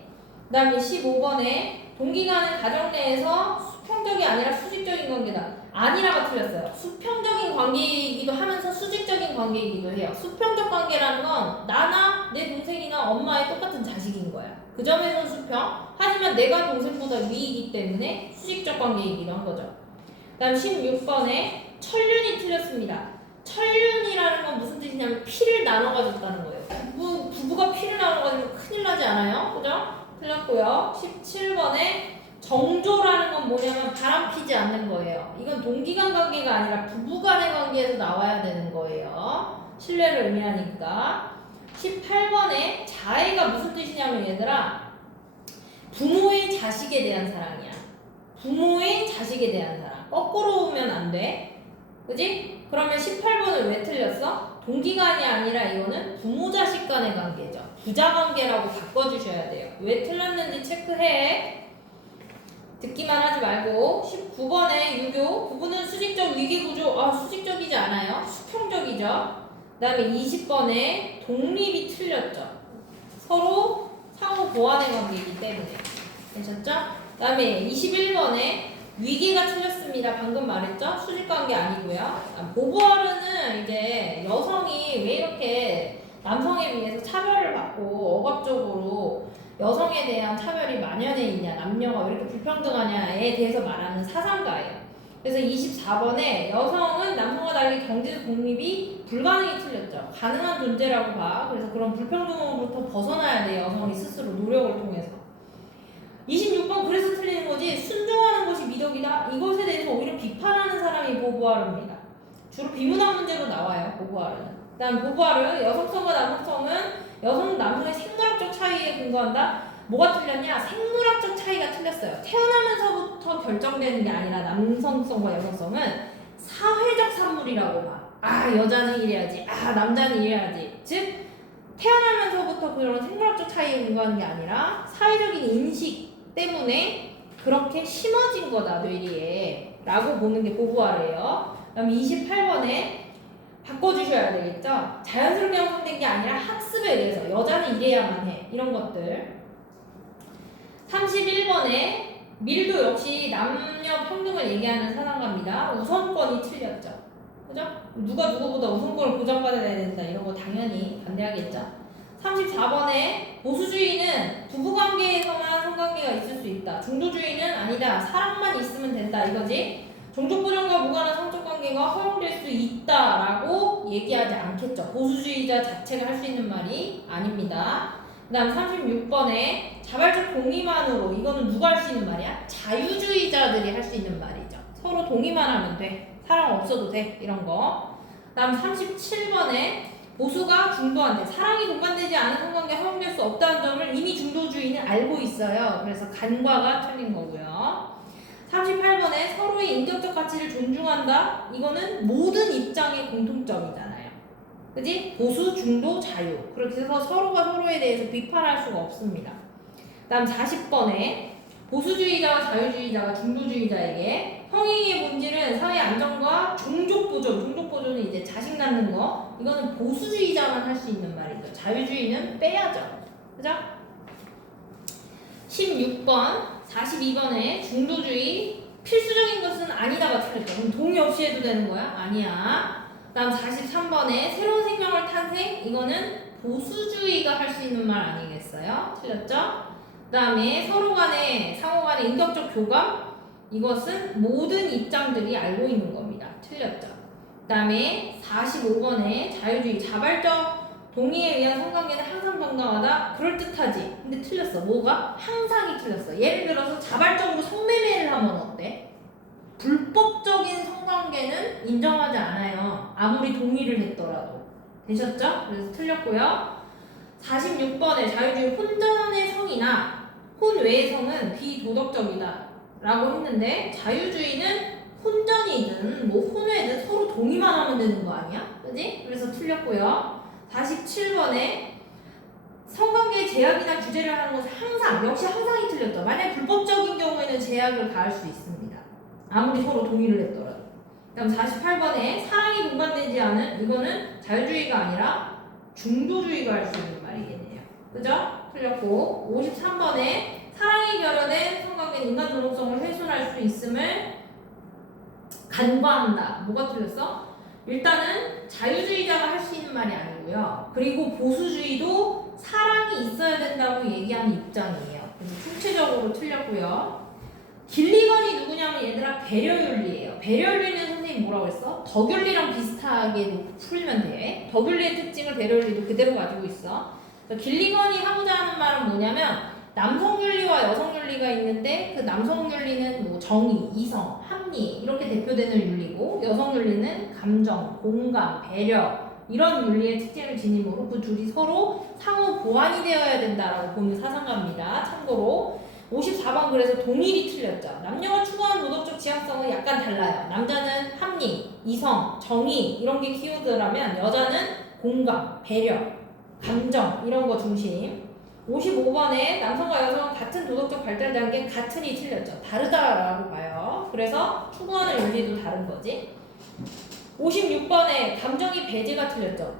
그 다음에 15번에 동기간은 가정 내에서 수평적이 아니라 수직적인 관계다. 아니라가 틀렸어요. 수평적인 관계이기도 하면서 수직적인 관계이기도 해요. 수평적 관계라는 건 나 그 점에서는 수평. 하지만 내가 동생보다 위이기 때문에 수직적 관계이기도 한 거죠. 다음 16번에 천륜이 틀렸습니다. 천륜이라는 건 무슨 뜻이냐면 피를 나눠 가졌다는 거예요. 부부가 피를 나눠 가지면 큰일 나지 않아요? 그죠? 틀렸고요. 17번에 정조라는 건 뭐냐면 바람 피지 않는 거예요. 이건 동기간 관계가 아니라 부부간의 관계에서 나와야 되는 거예요. 신뢰를 의미하니까. 18번에 자애가 무슨 뜻이냐면 얘들아, 부모의 자식에 대한 사랑이야. 부모의 자식에 대한 사랑. 거꾸로 오면 안 돼. 그지? 그러면 18번을 왜 틀렸어? 동기간이 아니라 이거는 부모 자식 간의 관계죠. 부자관계라고 바꿔주셔야 돼요. 왜 틀렸는지 체크해. 듣기만 하지 말고. 19번에 유교. 부부는 수직적 위기구조. 수직적이지 않아요. 수평적이죠. 그 다음에 20번에 독립이 틀렸죠. 서로 상호 보완의 관계이기 때문에. 되셨죠? 그 다음에 21번에 위기가 틀렸습니다. 방금 말했죠? 수직관계 아니고요. 보부아르는 이제 여성이 왜 이렇게 남성에 비해서 차별을 받고 억압적으로 여성에 대한 차별이 만연해 있냐, 남녀가 왜 이렇게 불평등하냐에 대해서 말하는 사상가예요. 그래서 24번에 여성은 남성과 달리 경제적 독립이 불가능이 틀렸죠. 가능한 존재라고 봐. 그래서 그런 불평등으로부터 벗어나야 돼, 여성이 스스로 노력을 통해서. 26번 그래서 틀리는 거지. 순종하는 것이 미덕이다. 이것에 대해서 오히려 비판하는 사람이 보부아르입니다. 주로 비문학 문제로 나와요, 보부아르는. 그다음 보부아르 여성성과 남성성은 여성 남성의 생물학적 차이에 근거한다. 뭐가 틀렸냐? 생물학적 차이가 틀렸어요. 태어나면서부터 결정되는 게 아니라 남성성과 여성성은 사회적 산물이라고 봐. 여자는 이래야지. 남자는 이래야지. 즉 태어나면서부터 그런 생물학적 차이에 근거하는 게 아니라 사회적인 인식 때문에 그렇게 심어진 거다, 뇌리에 라고 보는 게 보부아르예요. 그럼 28번에 바꿔주셔야 되겠죠? 자연스럽게 형성된 게 아니라 학습에 대해서 여자는 이래야만 해, 이런 것들. 31번에 밀도 역시 남녀 평등을 얘기하는 사상가입니다. 우선권이 틀렸죠. 그죠? 누가 누구보다 우선권을 보장받아야 된다, 이런 거 당연히 반대하겠죠. 34번에 보수주의는 부부관계에서만 성관계가 있을 수 있다. 중도주의는 아니다. 사랑만 있으면 된다, 이거지. 종족보존과 무관한 성적 관계가 허용될 수 있다라고 얘기하지 않겠죠. 보수주의자 자체가 할 수 있는 말이 아닙니다. 그 다음 36번에 자발적 동의만으로, 이거는 누가 할 수 있는 말이야? 자유주의자들이 할 수 있는 말이죠. 서로 동의만 하면 돼. 사랑 없어도 돼, 이런 거. 그 다음 37번에 보수가 중도한테 사랑이 동반되지 않은 성관계 허용될 수 없다는 점을 이미 중도주의는 알고 있어요. 그래서 간과가 틀린 거고요. 38번에 서로의 인격적 가치를 존중한다. 이거는 모든 입장의 공통점이잖아요. 그지? 보수, 중도, 자유. 그렇게 해서 서로가 서로에 대해서 비판할 수가 없습니다. 다음 40번에 보수주의자와 자유주의자가 중도주의자에게 성행위의 본질은 사회 안정과 종족보존. 종족보존은 이제 자식 낳는 거. 이거는 보수주의자만 할 수 있는 말이죠. 자유주의는 빼야죠. 그죠? 16번 42번에 중도주의 필수적인 것은 아니다가 틀렸죠. 그럼 동의 없이 해도 되는 거야? 아니야. 다음 43번에 새로운 생명을 탄생. 이거는 보수주의가 할 수 있는 말 아니겠어요? 틀렸죠? 그 다음에 서로 간에 상호 간의 인격적 교감. 이것은 모든 입장들이 알고 있는 겁니다. 틀렸죠? 그 다음에 45번에 자유주의 자발적 동의에 의한 성관계는 항상 정당하다. 그럴듯하지. 근데 틀렸어. 뭐가? 항상이 틀렸어. 예를 들어서 자발적으로 성매매를 하면 어때? 불법적인 성관계는 인정하지 않아요. 아무리 동의를 했더라도. 되셨죠? 그래서 틀렸고요. 46번에 자유주의 혼전의 성이나 혼외의 성은 비도덕적이다 라고 했는데, 자유주의는 혼전이든 뭐 혼외든 서로 동의만 하면 되는 거 아니야? 그지? 그래서 틀렸고요. 47번에 성관계의 제약이나 규제를 하는 것은 항상, 역시 항상이 틀렸죠. 만약 불법적인 경우에는 제약을 가할 수 있습니다. 아무리 서로 동의를 했더라도. 그다음 48번에 사랑이 동반되지 않은, 이거는 자유주의가 아니라 중도주의가 할 수 있는 말이겠네요. 그죠? 틀렸고. 53번에 사랑이 결여된 성관계는 인간 존엄성을 훼손할 수 있음을 간과한다. 뭐가 틀렸어? 일단은 자유주의자가 할 수 있는 말이 아니고요. 그리고 보수주의도 사랑이 있어야 된다고 얘기하는 입장이에요. 그래서 총체적으로 틀렸고요. 길리건이 누구냐면 얘들아 배려윤리예요. 배려윤리는 선생님 뭐라고 했어? 덕윤리랑 비슷하게 풀면 돼. 덕윤리의 특징을 배려윤리도 그대로 가지고 있어. 그래서 길리건이 하고자 하는 말은 뭐냐면 남성윤리와 여성윤리가 있는데 그 남성윤리는 뭐 정의, 이성, 합리 이렇게 대표되는 윤리고 여성윤리는 감정, 공감, 배려 이런 윤리의 특징을 지니므로 그 둘이 서로 상호 보완이 되어야 된다라고 보는 사상가입니다. 참고로 54번 그래서 동일이 틀렸죠. 남녀가 추구하는 도덕적 지향성은 약간 달라요. 남자는 합리, 이성, 정의 이런 게 키워드라면 여자는 공감, 배려, 감정 이런 거 중심. 55번에 남성과 여성은 같은 도덕적 발달 단계 같은이 틀렸죠. 다르다라고 봐요. 그래서 추구하는 윤리도 다른 거지. 56번에 감정이 배제가 틀렸죠.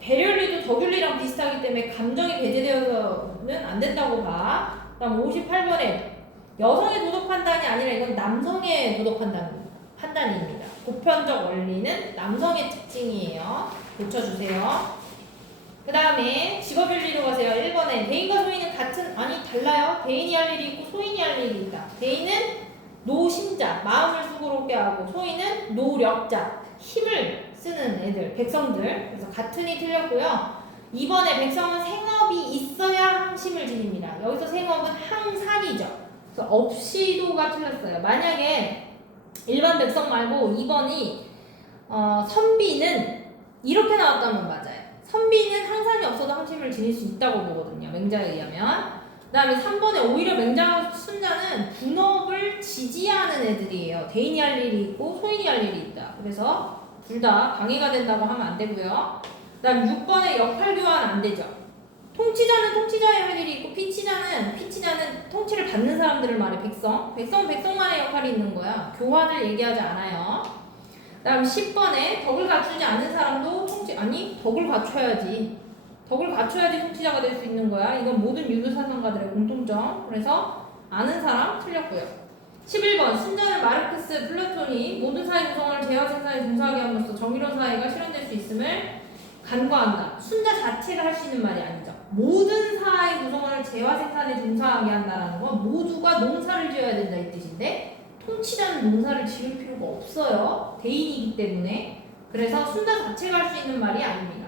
배려윤리도 덕윤리랑 비슷하기 때문에 감정이 배제되어서는 안 된다고 봐. 그다음 58번에 여성의 도덕 판단이 아니라 이건 남성의 도덕 판단입니다. 보편적 원리는 남성의 특징이에요. 고쳐주세요. 그 다음에 직업윤리로 가세요. 1번에 대인과 소인은 같은 아니 달라요. 대인이 할 일이 있고 소인이 할 일이 있다. 대인은 노심자 마음을 수고롭게 하고 소인은 노력자 힘을 쓰는 애들 백성들. 그래서 같은이 틀렸고요. 2번에 백성은 생업이 있어야 항심을 지닙니다. 여기서 생업은 항산이죠. 그래서 없이도가 틀렸어요. 만약에 일반 백성 말고 2번이 선비는 이렇게 나왔다면 맞아요. 선비는 항산이 없어도 항심을 지닐 수 있다고 보거든요. 맹자에 의하면. 그 다음에 3번에 오히려 맹자 순자는 분업을 지지하는 애들이에요. 대인이 할 일이 있고 소인이 할 일이 있다. 그래서 둘 다 방해가 된다고 하면 안 되고요. 그 다음 6번에 역할 교환 안 되죠. 통치자는 통치자의 할 일이 있고 피치자는 통치를 받는 사람들을 말해. 백성만의 역할이 있는 거야. 교환을 얘기하지 않아요. 그 다음 10번에 덕을 갖추지 않은 사람도 덕을 갖춰야지. 덕을 갖춰야지 통치자가 될 수 있는 거야. 이건 모든 유교 사상가들의 공통점. 그래서 아는 사람 틀렸고요. 11번 순자는 마르크스, 플라톤이 모든 사회 구성을 재화 생산에 종사하게 함으로써 정의로운 사회가 실현될 수 있음을 간과한다. 순자 자체가 할 수 있는 말이 아니죠. 모든 사회 구성원을 재화 생산에 종사하게 한다는 건 모두가 농사를 지어야 된다 이 뜻인데 통치자는 농사를 지을 필요가 없어요. 대인이기 때문에. 그래서 순자 자체가 할 수 있는 말이 아닙니다.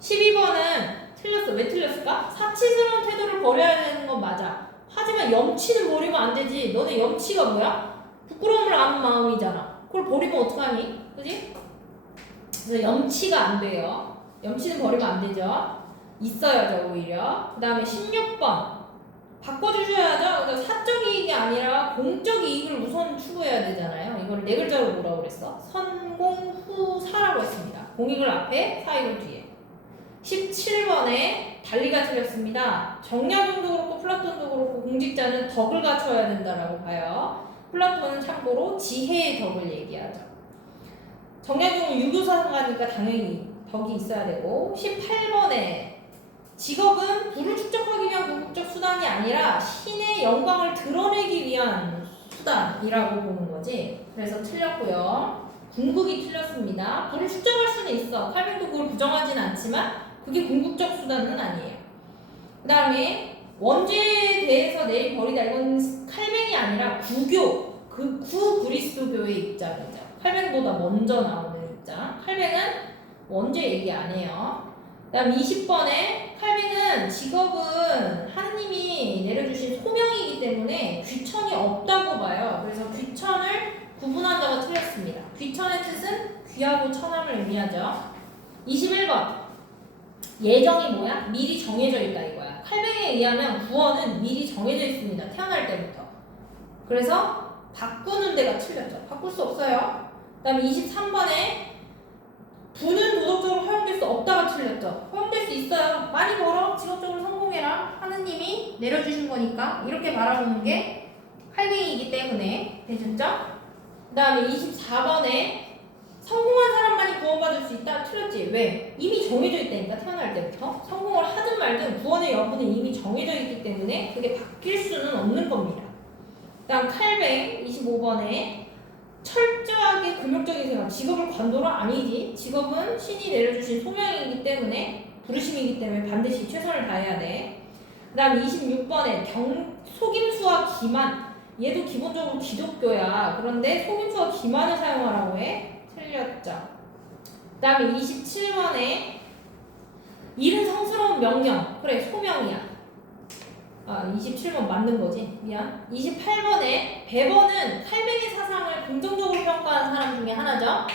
12번은 틀렸어. 왜 틀렸을까? 사치스러운 태도를 버려야 되는 건 맞아. 하지만 염치는 버리면 안 되지. 너네 염치가 뭐야? 부끄러움을 아는 마음이잖아. 그걸 버리면 어떡하니? 그지? 그래서 염치가 안 돼요. 염치는 버리면 안 되죠. 있어야죠 오히려. 그 다음에 16번 바꿔주셔야죠. 그래서 사적 이익이 아니라 공적 이익을 우선 추구해야 되잖아요. 이걸 네 글자로 뭐라고 그랬어? 선공후사라고 했습니다. 공익을 앞에 사익을 뒤에. 17번에 달리가 틀렸습니다. 정약용도 그렇고 플라톤도 그렇고 공직자는 덕을 갖춰야 된다라고 봐요. 플라톤은 참고로 지혜의 덕을 얘기하죠. 정약용은 유교사상가니까 당연히 덕이 있어야 되고. 18번에 직업은 부를 축적하기 위한 궁극적 수단이 아니라 신의 영광을 드러내기 위한 수단이라고 보는 거지. 그래서 틀렸고요. 궁극이 틀렸습니다. 부를 축적할 수는 있어. 칼빈도 그걸 부정하진 않지만 그게 궁극적 수단은 아니에요. 그 다음에 원죄에 대해서 내리 버리다. 이건 칼뱅이 아니라 구교, 구그리스도교의 입장이죠. 칼뱅보다 먼저 나오는 입장. 칼뱅은 원죄 얘기 안 해요. 그 다음 20번에 칼뱅은 직업은 하느님이 내려주신 소명이기 때문에 귀천이 없다고 봐요. 그래서 귀천을 구분한다고 틀렸습니다. 귀천의 뜻은 귀하고 천함을 의미하죠. 21번 예정이 뭐야? 미리 정해져 있다 이거야. 칼뱅에 의하면 구원은 미리 정해져 있습니다. 태어날 때부터. 그래서 바꾸는 데가 틀렸죠. 바꿀 수 없어요. 그 다음에 23번에 부는 도덕적으로 허용될 수 없다가 틀렸죠. 허용될 수 있어요. 많이 벌어. 직업적으로 성공해라. 하느님이 내려주신 거니까 이렇게 바라보는 게 칼뱅이이기 때문에 되셨죠? 그 다음에 24번에 성공한 사람만이 구원받을 수 있다? 틀렸지. 왜? 이미 정해져 있다니까 태어날 때부터. 성공을 하든 말든 구원의 여부는 이미 정해져 있기 때문에 그게 바뀔 수는 없는 겁니다. 그 다음 칼뱅 25번에 철저하게 금욕적인 생활, 직업을 관둬라? 아니지. 직업은 신이 내려주신 소명이기 때문에, 부르심이기 때문에 반드시 최선을 다해야 돼. 그 다음 26번에 속임수와 기만. 얘도 기본적으로 기독교야. 그런데 속임수와 기만을 사용하라고 해. 틀렸죠. 그 다음에 27번에 이른 성스러운 명령. 그래, 소명이야. 27번 맞는 거지. 미안. 28번에 베버는 칼뱅의 사상을 긍정적으로 평가한 사람 중에 하나죠.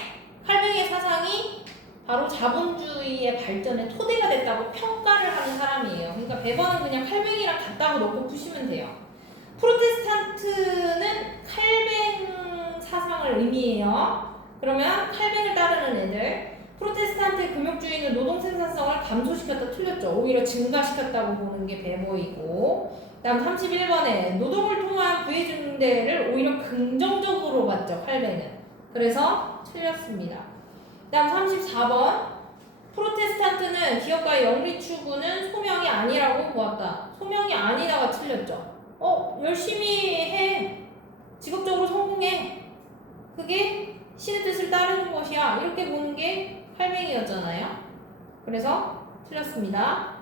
칼뱅의 사상이 바로 자본주의의 발전의 토대가 됐다고 평가를 하는 사람이에요. 그러니까 베버는 그냥 칼뱅이랑 같다고 놓고 푸시면 돼요. 프로테스탄트는 칼뱅 사상을 의미해요. 그러면 칼뱅을 따르는 애들. 프로테스탄트의 금욕주의는 노동 생산성을 감소시켰다. 틀렸죠. 오히려 증가시켰다고 보는 게 베버이고. 다음 31번에 노동을 통한 부의 증대를 오히려 긍정적으로 봤죠. 칼뱅은. 그래서 틀렸습니다. 다음 34번 프로테스탄트는 기업가의 영리 추구는 소명이 아니라고 보았다. 소명이 아니다가 틀렸죠. 열심히 해. 직업적으로 성공해. 그게 신의 뜻을 따르는 것이야. 이렇게 보는 게 칼뱅이었잖아요. 그래서 틀렸습니다.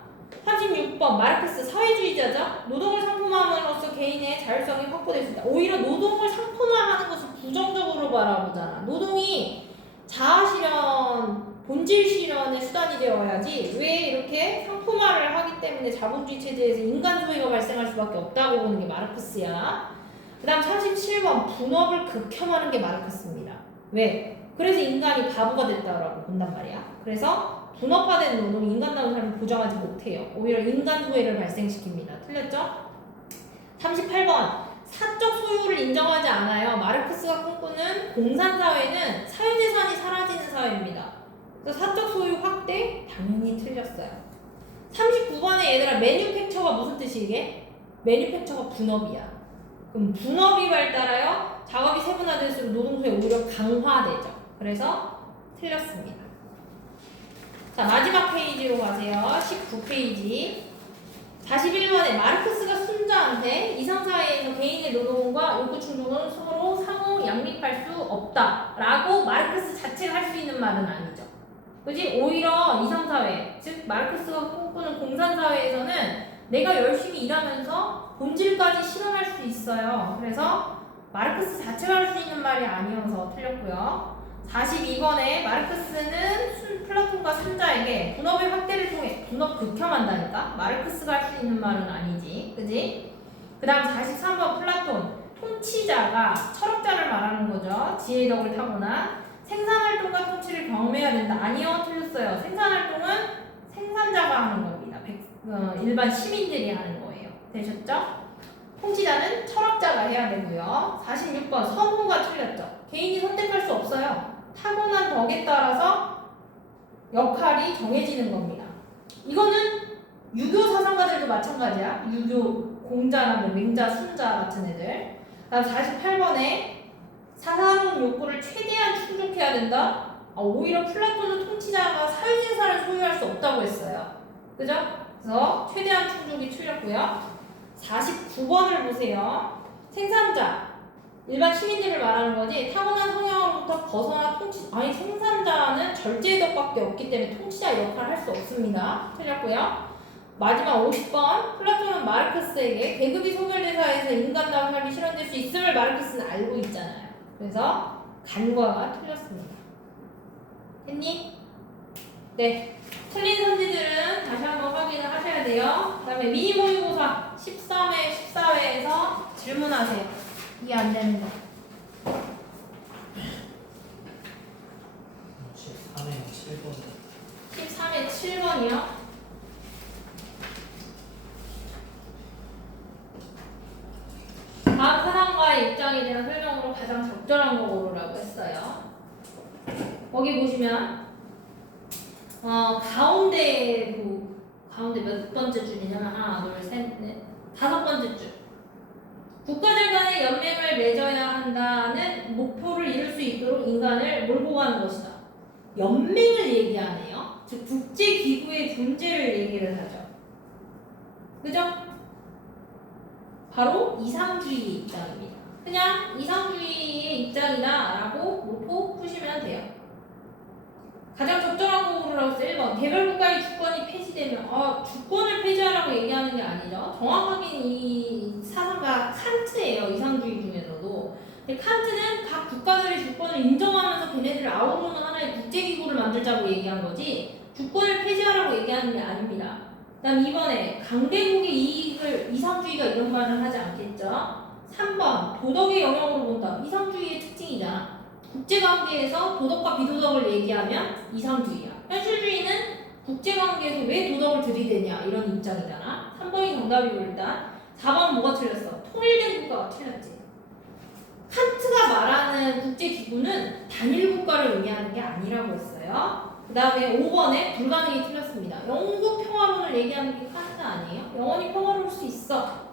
36번 마르크스 사회주의자죠. 노동을 상품화함으로써 개인의 자율성이 확보될 수 있다. 오히려 노동을 상품화하는 것을 부정적으로 바라보잖아. 노동이 자아실현, 본질 실현의 수단이 되어야지 왜 이렇게 상품화를 하기 때문에 자본주의 체제에서 인간 소외가 발생할 수밖에 없다고 보는 게 마르크스야. 그 다음 37번 분업을 극혐하는 게 마르크스입니다. 왜? 그래서 인간이 바보가 됐다라고 본단 말이야. 그래서 분업화된 노동이 인간다운 삶을 보장하지 못해요. 오히려 인간 소외를 발생시킵니다. 틀렸죠? 38번 사적 소유를 인정하지 않아요. 마르크스가 꿈꾸는 공산사회는 사유재산이 사라지는 사회입니다. 그래서 사적 소유 확대? 당연히 틀렸어요. 39번에 얘들아 매뉴팩처가 무슨 뜻이게? 매뉴팩처가 분업이야. 그럼 분업이 발달하여 작업이 세분화될수록 노동소에 오히려 강화되죠. 그래서 틀렸습니다. 자, 마지막 페이지로 가세요. 19페이지. 41번에 마르크스가 순자한테 이상사회에서 개인의 노동과 요구 충족은 서로 상호 양립할 수 없다 라고 마르크스 자체가 할 수 있는 말은 아니죠. 그지? 오히려 이상사회, 즉 마르크스가 꿈꾸는 공산사회에서는 내가 열심히 일하면서 본질까지 실현할 수 있어요. 그래서 마르크스 자체가 할 수 있는 말이 아니어서 틀렸고요. 42번에 마르크스는 플라톤과 순자에게 분업의 확대를 통해 분업 극혐한다니까? 마르크스가 할 수 있는 말은 아니지. 그지? 그 다음 43번 플라톤 통치자가 철학자를 말하는 거죠. 지혜의 덕을 타고난 생산활동과 통치를 경험해야 된다. 아니요, 틀렸어요. 생산활동은 생산자가 하는 겁니다. 일반 시민들이 하는 거예요. 되셨죠? 통치자는 철학자가 해야 되고요. 46번 선호가 틀렸죠. 개인이 선택할 수 없어요. 타고난 덕에 따라서 역할이 정해지는 겁니다. 이거는 유교 사상가들도 마찬가지야. 유교 공자나 맹자, 순자 같은 애들. 다음 48번에 사사로운 욕구를 최대한 충족해야 된다. 오히려 플라톤은 통치자가 사유재산을 소유할 수 없다고 했어요. 그죠? 그래서 최대한 충족이 틀렸고요. 49번을 보세요. 생산자. 일반 시민들을 말하는 거지 타고난 성향으로부터 벗어나 아니 생산자는 절제의 덕밖에 없기 때문에 통치자 역할을 할 수 없습니다. 틀렸고요. 마지막 50번 플라톤은 마르크스에게 계급이 소멸된 사회에서 인간다운 삶이 실현될 수 있음을 마르크스는 알고 있잖아요. 그래서 간과가 틀렸습니다. 했니? 네. 틀린 선지들은 다시 한번 확인을 하셔야 돼요. 그 다음에 미니 모의고사 13회, 14회에서 질문하세요. 이해 안 되는 거. 13회 7번이요. 다음 사람과의 입장에 대한 설명으로 가장 적절한 거 고르라고 했어요. 거기 보시면 가운데 몇 번째 줄이냐면 하나, 둘, 셋, 넷, 5번째 줄. 국가들 간의 연맹을 맺어야 한다는 목표를 이룰 수 있도록 인간을 몰고 가는 것이다. 연맹을 얘기하네요. 즉 국제기구의 존재를 얘기를 하죠. 그죠? 바로 이상주의의 입장입니다. 그냥 이상주의의 입장이다 라고 놓고 푸시면 돼요. 가장 적절한 거라고 써 1번 개별국가의 주권이 폐지되면 주권을 폐지하라고 얘기하는 게 아니죠. 정확하게 이 사상가 칸트예요. 이상주의 중에서도. 근데 칸트는 각 국가들의 주권을 인정하면서 걔네들을 아우르는 하나의 국제기구를 만들자고 얘기한 거지 주권을 폐지하라고 얘기하는 게 아닙니다. 그 다음 2번에 강대국의 이익을 이상주의가 이런 말을 하지 않겠죠. 3번 도덕의 영역으로 본다. 이상주의의 특징이잖아. 국제관계에서 도덕과 비도덕을 얘기하면 이상주의야. 현실주의는 국제관계에서 왜 도덕을 들이대냐 이런 입장이잖아. 3번이 정답이고 일단 4번 뭐가 틀렸어? 통일된 국가가 틀렸지. 칸트가 말하는 국제기구는 단일 국가를 의미하는 게 아니라고 했어요. 그 다음에 5번에 불가능이 틀렸습니다. 영국 평화론을 얘기하는 게 칸트 아니에요? 영원히 평화로울 수 있어.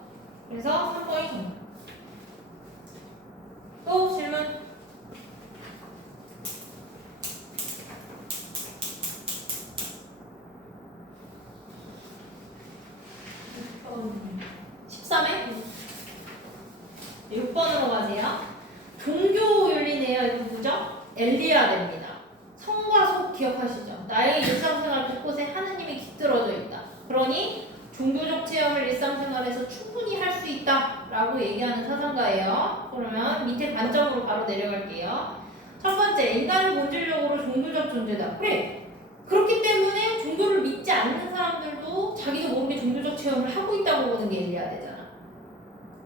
그래서 3번이 정답. 또 질문? 13회? 6번으로 가세요. 종교윤리네요. 이거 누구죠? 엘리아드입니다. 성과 속 기억하시죠? 나의 일상생활 곳곳에 하느님이 깃들어져 있다. 그러니 종교적 체험을 일상생활에서 충분히 할 수 있다 라고 얘기하는 사상가예요. 그러면 밑에 관점으로 바로 내려갈게요. 첫 번째, 인간은 본질적으로 종교적 존재다. 그래, 그렇기 때문에 종교를 믿지 않는 사람들도 자기도 모르게 종교적 체험을 하고 있다고 보는 게 엘리아드잖아.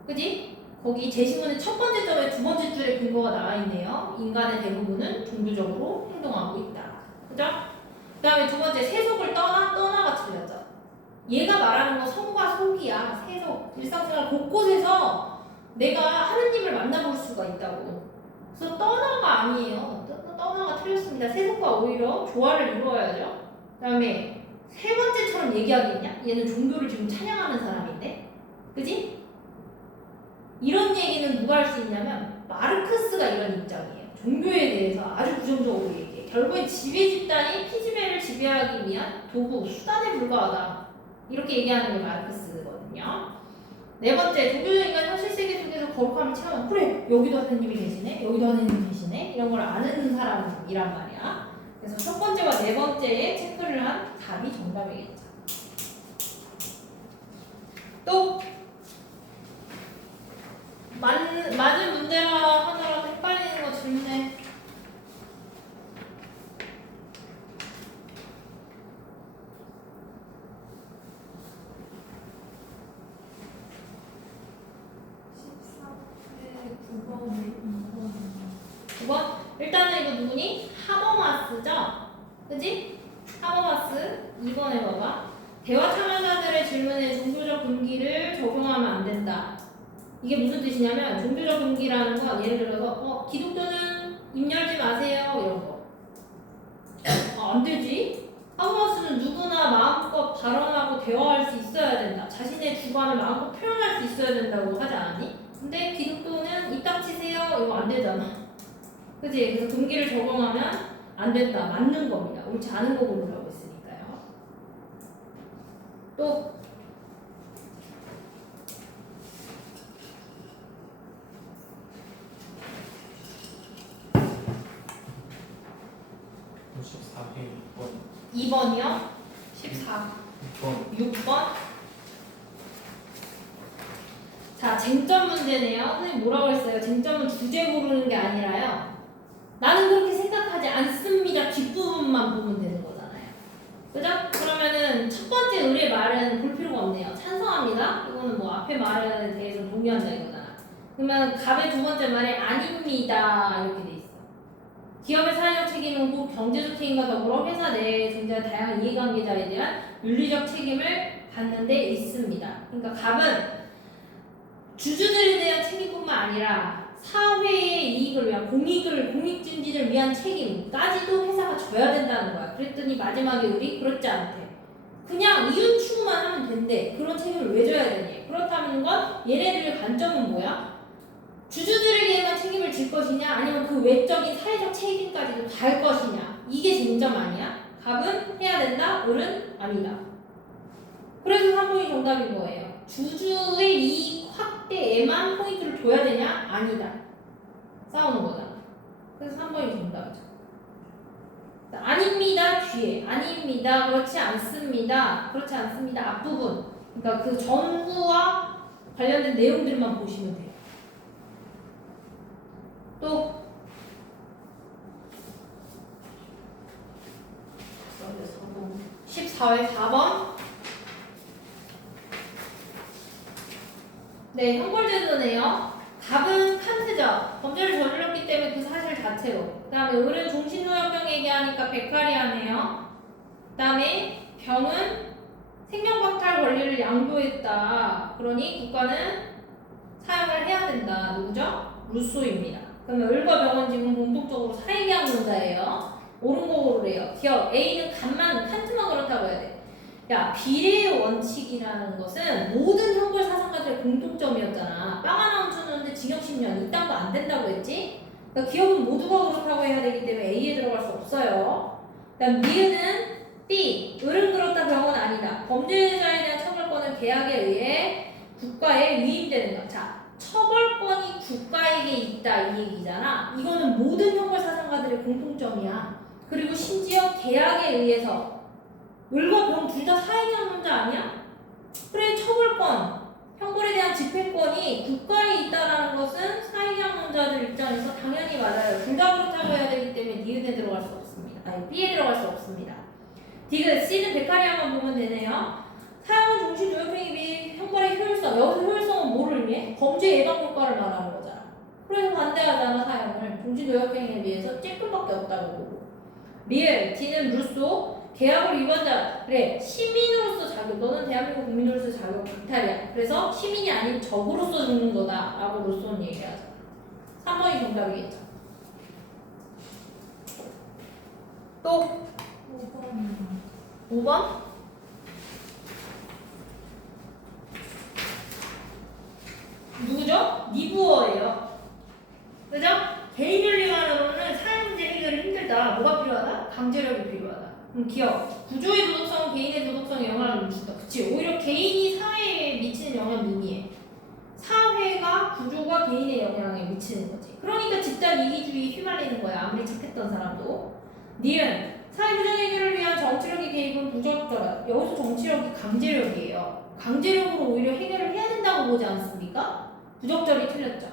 그지? 거기 제시문의 첫 번째 점에 두 번째 줄에 근거가 나와 있네요. 인간의 대부분은 종교적으로 행동하고 있다. 그죠? 그 다음에 두 번째, 세속을 떠나가 틀렸죠. 얘가 말하는 건 성과 속이야. 세속. 일상생활 곳곳에서 내가 하느님을 만나볼 수가 있다고. 그래서 떠나가 아니에요. 떠나가 틀렸습니다. 세속과 오히려 조화를 이루어야죠. 그 다음에 세 번째처럼 얘기하겠냐? 얘는 종교를 지금 찬양하는 사람인데. 그지? 이런 얘기는 누가 할 수 있냐면 마르크스가 이런 입장이에요. 종교에 대해서 아주 부정적으로 얘기해. 결국엔 지배 집단이 피지배를 지배하기 위한 도구, 수단에 불과하다. 이렇게 얘기하는 게 마르크스거든요. 네 번째, 종교적 인간 현실 세계 속에서 거룩함을 체험하면 그래, 여기도 하느님이 계시네, 여기도 하느님이 계시네 이런 걸 아는 사람이란 말이야. 그래서 첫 번째와 네 번째에 체크를 한 답이 정답이겠죠. 또 맞은 문제라 하느라고 헷갈리는 거 질문해. 일단은 이거 누구니? 하버마스죠? 그지? 하버마스 2번에 봐봐. 대화 참여자들의 질문에 종교적 금기를 적용하면 안 된다. 이게 무슨 뜻이냐면 종교적 금기라는 건 예를 들어서 기독교는 입 열지 마세요 이런 거. 안 되지? 하버마스는 누구나 마음껏 발언하고 대화할 수 있어야 된다. 자신의 주관을 마음껏 표현할 수 있어야 된다고 하지 않았니? 근데 기독교는 입 닥치세요 이거 안 되잖아. 그치? 그래서 금기를 적용하면 안 된다. 맞는 겁니다. 옳지 않은 거 고르라고 했으니까요. 또 2번이요? 14. 6번. 자, 쟁점 문제네요. 선생님 뭐라고 했어요? 쟁점은 주제 고르는 게 아니라요. 나는 그렇게 생각하지 않습니다. 뒷부분만 보면 되는 거잖아요. 그죠? 그러면은 첫 번째 의뢰 말은 볼 필요가 없네요. 찬성합니다. 이거는 뭐 앞에 말에 대해서 동의한다 이거잖아. 그러면 갑의 두 번째 말에 아닙니다. 이렇게 돼 있어. 기업의 사회적 책임은 곧 경제적 책임과 더불어 회사 내에 존재하는 다양한 이해관계자에 대한 윤리적 책임을 받는 데 있습니다. 그러니까 갑은 주주들에 대한 책임뿐만 아니라 사회의 이익을 위한 공익증진을 위한 책임까지도 회사가 져야 된다는 거야. 그랬더니 마지막에 우리 그렇지 않대. 그냥 이윤 추구만 하면 된대. 그런 책임을 왜 져야 되니? 그렇다는 건 얘네들의 관점은 뭐야? 주주들에게만 책임을 질 것이냐 아니면 그 외적인 사회적 책임까지도 다 할 것이냐 이게 쟁점 아니야? 갑은 해야 된다, 을은 아니다. 그래서 3번이 정답인 거예요. 주주의 이익 확대에만 포인트를 줘야 되냐? 아니다. 싸우는 거잖아. 그래서 3번이 정답이죠. 아닙니다. 뒤에. 아닙니다. 그렇지 않습니다. 그렇지 않습니다. 앞부분. 그러니까 그 전후와 관련된 내용들만 보시면 돼요. 또 14회 4번. 네, 형벌제도네요. 답은 칸트죠. 범죄를 저질렀기 때문에 그 사실 자체로. 그 다음에 을은 종신노역병 얘기하니까 백칼이하네요. 그 다음에 병은 생명박탈 권리를 양도했다. 그러니 국가는 사용을 해야 된다. 누구죠? 루소입니다. 그러면 을과 병은 지금 공통적으로 사회계약론자예요. 옳은 거 고르래요. 기억 A는 칸트만 그렇다고 해야 돼. 야, 비례의 원칙이라는 것은 모든 형벌 사상가들의 공통점이었잖아. 빵 하나 훔쳤는데 징역 10년 이딴 거 안 된다고 했지? 그러니까 기업은 모두가 그렇다고 해야 되기 때문에 A에 들어갈 수 없어요. 그다음 미은은 B, 을은 그렇다 병은 아니다. 범죄자에 대한 처벌권은 계약에 의해 국가에 위임되는 것. 자, 처벌권이 국가에게 있다 이 얘기잖아. 이거는 모든 형벌 사상가들의 공통점이야. 그리고 심지어 계약에 의해서 을과 병 둘 다 사회계약론자 아니야? 그래, 처벌권, 형벌에 대한 집행권이 국가에 있다라는 것은 사회계약론자들 입장에서 당연히 맞아요. 둘 다 그렇다고 해야 되기 때문에 니은에 들어갈 수 없습니다. 아니, B에 들어갈 수 없습니다. 디귿, C는 베카리아만 보면 되네요. 사용 종신 노역행위 및 형벌의 효율성. 여기서 효율성은 뭐를 의미해? 범죄 예방 효과를 말하는 거잖아. 그래서 반대하잖아, 사용을. 종신 노역행위에 비해서 찔끔밖에 없다고 보고. 리을, D는 루소. 계약을 위반자. 그래, 시민으로서 자격. 너는 대한민국 국민으로서 자격 박탈이야. 그래서 시민이 아닌 적으로서 죽는 거다 라고 루소는 얘기하죠. 3번이 정답이겠죠. 또 5번? 누구죠? 니부어예요. 그죠? 개인을 위반으로는 사회 문제 해결이 힘들다. 뭐가 필요하다? 강제력이 필요하다. 기억. 구조의 도덕성은 개인의 도덕성에 영향을 미친다. 그치? 오히려 개인이 사회에 미치는 영향이 미미해. 사회가 구조가 개인의 영향에 미치는 거지. 그러니까 집단 이기주의에 휘말리는 거야. 아무리 착했던 사람도. 니은. 사회 부정 해결을 위한 정치력의 개입은 부적절하다. 여기서 정치력이 강제력이에요. 강제력으로 오히려 해결을 해야 된다고 보지 않습니까? 부적절히 틀렸죠.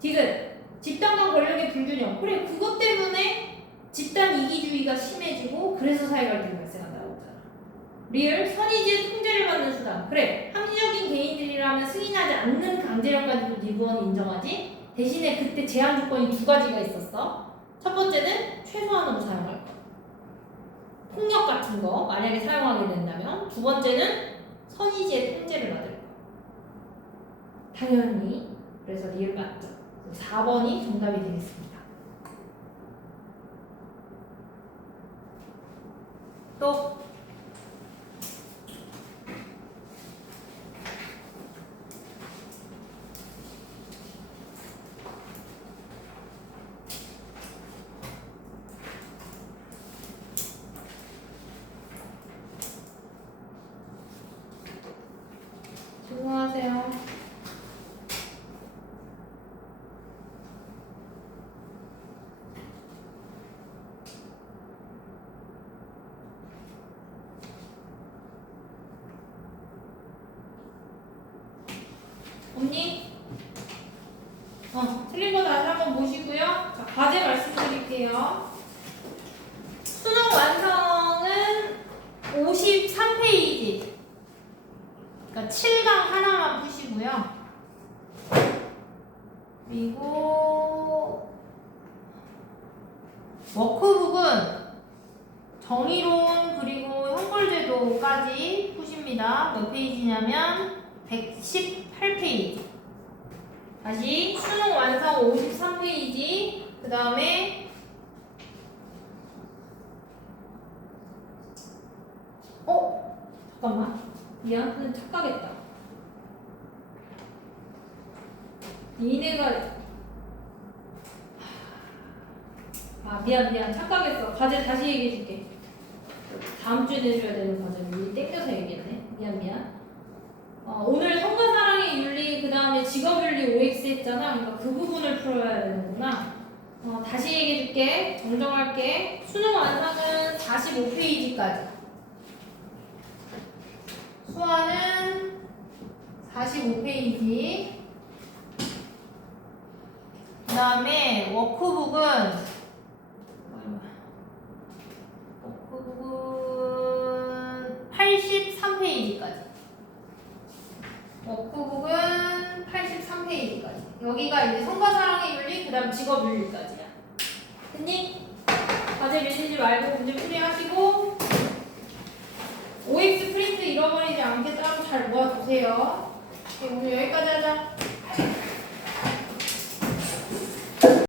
디귿. 집단 간 권력의 불균형. 그래, 그것 때문에 집단 이기주의가 심해지고 그래서 사회 갈등이 발생한다고 했잖아. 리을. 선의지의 통제를 받는 수단. 그래, 합리적인 개인들이라면 승인하지 않는 강제력까지도 니부원이 인정하지. 대신에 그때 제한 조건이 두 가지가 있었어. 첫 번째는 최소한으로 사용할 거. 폭력 같은 거 만약에 사용하게 된다면. 두 번째는 선의지의 통제를 받을 거. 당연히 그래서 리을 맞죠. 4번이 정답이 되겠습니다. 또 수고하세요. 언니? 틀린 거 다시 한번 보시고요. 자, 과제 말씀드릴게요. 수능 완성은 53페이지. 그러니까 7강 하나만 푸시고요. 그리고 워크북은 정의론 그리고 형벌제도까지 푸십니다. 몇 페이지냐면 118페이지. 다시 수능 완성 53페이지. 그 다음에 잠깐만. 미안, 근데 착각했다. 니네가 미안 착각했어. 과제 다시 얘기해줄게. 다음 주에 내줘야 되는 과제를 미리 땡겨서 얘기했네. 미안. 오늘 직업윤리 OX 했잖아. 그러니까 그 부분을 풀어야 되는구나. 다시 얘기해줄게. 정정할게. 수능 완성은 45페이지까지. 수화는 45페이지. 그 다음에 워크북은 83페이지까지. 워크북은 83페이지까지. 여기가 이제 성과사랑의 윤리, 그 다음 직업윤리까지야. 됐니? 과제 밀리지 말고 문제 풀이하시고 OX 프린트 잃어버리지 않게 따로 잘 모아두세요. 오늘 여기까지 하자.